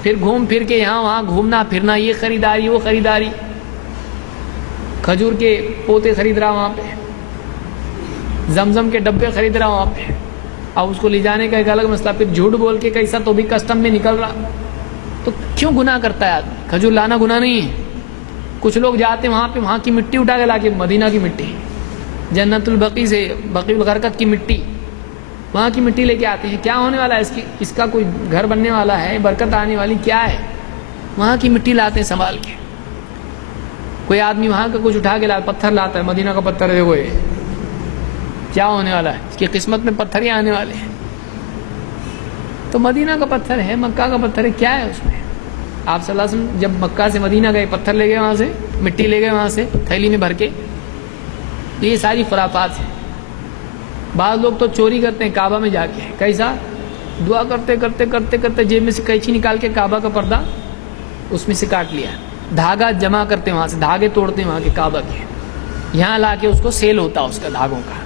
پھر گھوم پھر کے یہاں وہاں گھومنا پھرنا، یہ خریداری وہ خریداری، کھجور کے پوتے خرید رہا وہاں پہ، زمزم کے ڈبے خرید رہا وہاں پہ، اب اس کو لے جانے کا ایک الگ مسئلہ، پھر جھوٹ بول کے کیسا تو بھی کسٹم میں نکل رہا. تو کیوں گناہ کرتا ہے آدمی؟ کھجور لانا گناہ نہیں ہے. کچھ لوگ جاتے ہیں وہاں پہ، وہاں کی مٹی اٹھا کے لا کے، مدینہ کی مٹی، جنت البقیع سے بقیع الغرقد کی مٹی، وہاں کی مٹی لے کے آتے ہیں. کیا ہونے والا ہے اس کا کوئی گھر بننے والا ہے، برکت آنے والی کیا ہے؟ وہاں کی مٹی لاتے ہیں سنبھال کے. کوئی آدمی وہاں کا کچھ اٹھا کے پتھر لاتا ہے، مدینہ کا پتھر ہے وہ، کیا ہونے والا ہے؟ اس کی قسمت میں پتھر ہی آنے والے ہیں. تو مدینہ کا پتھر ہے، مکہ کا پتھر ہے، کیا ہے اس میں؟ آپ صلی اللہ علیہ وسلم جب مکہ سے مدینہ گئے، پتھر لے گئے وہاں سے، مٹی لے گئے وہاں سے تھیلی میں بھر کے. یہ ساری خرافات ہیں. بعض لوگ تو چوری کرتے ہیں کعبہ میں جا کے، کیسا؟ دعا کرتے کرتے کرتے کرتے جیب میں سے قینچی نکال کے کعبہ کا پردہ اس میں سے کاٹ لیا، دھاگا جمع کرتے وہاں سے، دھاگے توڑتے ہیں وہاں کے کعبہ کے، یہاں لا کے اس کو سیل ہوتا اس کا دھاگوں کا،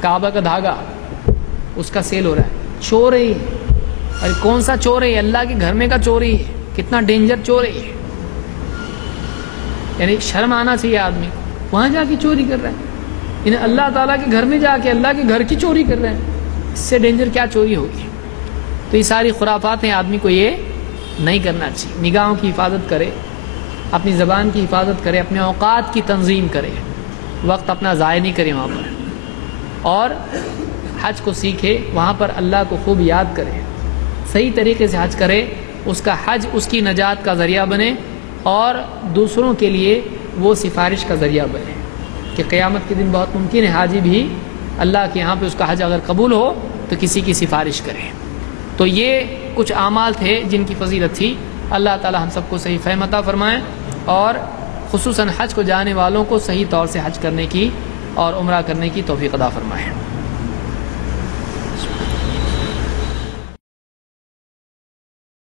کعبہ کا دھاگا اس کا سیل ہو رہا ہے. چور ہے. ارے کون سا چور ہے؟ اللہ کے گھر میں کا چوری ہے. کتنا ڈینجر چور ہے. یعنی شرم آنا چاہیے آدمی کو. وہاں جا کے چوری کر رہا ہے، یعنی اللہ تعالیٰ کے گھر میں جا کے اللہ کے گھر کی چوری کر رہے ہیں. اس سے ڈینجر کیا چوری ہوگی؟ تو یہ ساری خرافات ہیں، آدمی کو یہ نہیں کرنا چاہیے. نگاہوں کی حفاظت کرے، اپنی زبان کی حفاظت کرے، اپنے اوقات کی تنظیم کرے، وقت اپنا ضائع نہیں کرے وہاں پر، اور حج کو سیکھے، وہاں پر اللہ کو خوب یاد کرے، صحیح طریقے سے حج کرے. اس کا حج اس کی نجات کا ذریعہ بنے، اور دوسروں کے لیے وہ سفارش کا ذریعہ بنے کہ قیامت کے دن بہت ممکن ہے حاجی بھی اللہ کے یہاں پہ اس کا حج اگر قبول ہو تو کسی کی سفارش کرے. تو یہ کچھ اعمال تھے جن کی فضیلت تھی. اللہ تعالی ہم سب کو صحیح فہم عطا فرمائیں، اور خصوصاً حج کو جانے والوں کو صحیح طور سے حج کرنے کی اور عمرہ کرنے کی توفیق عطا فرمائیں.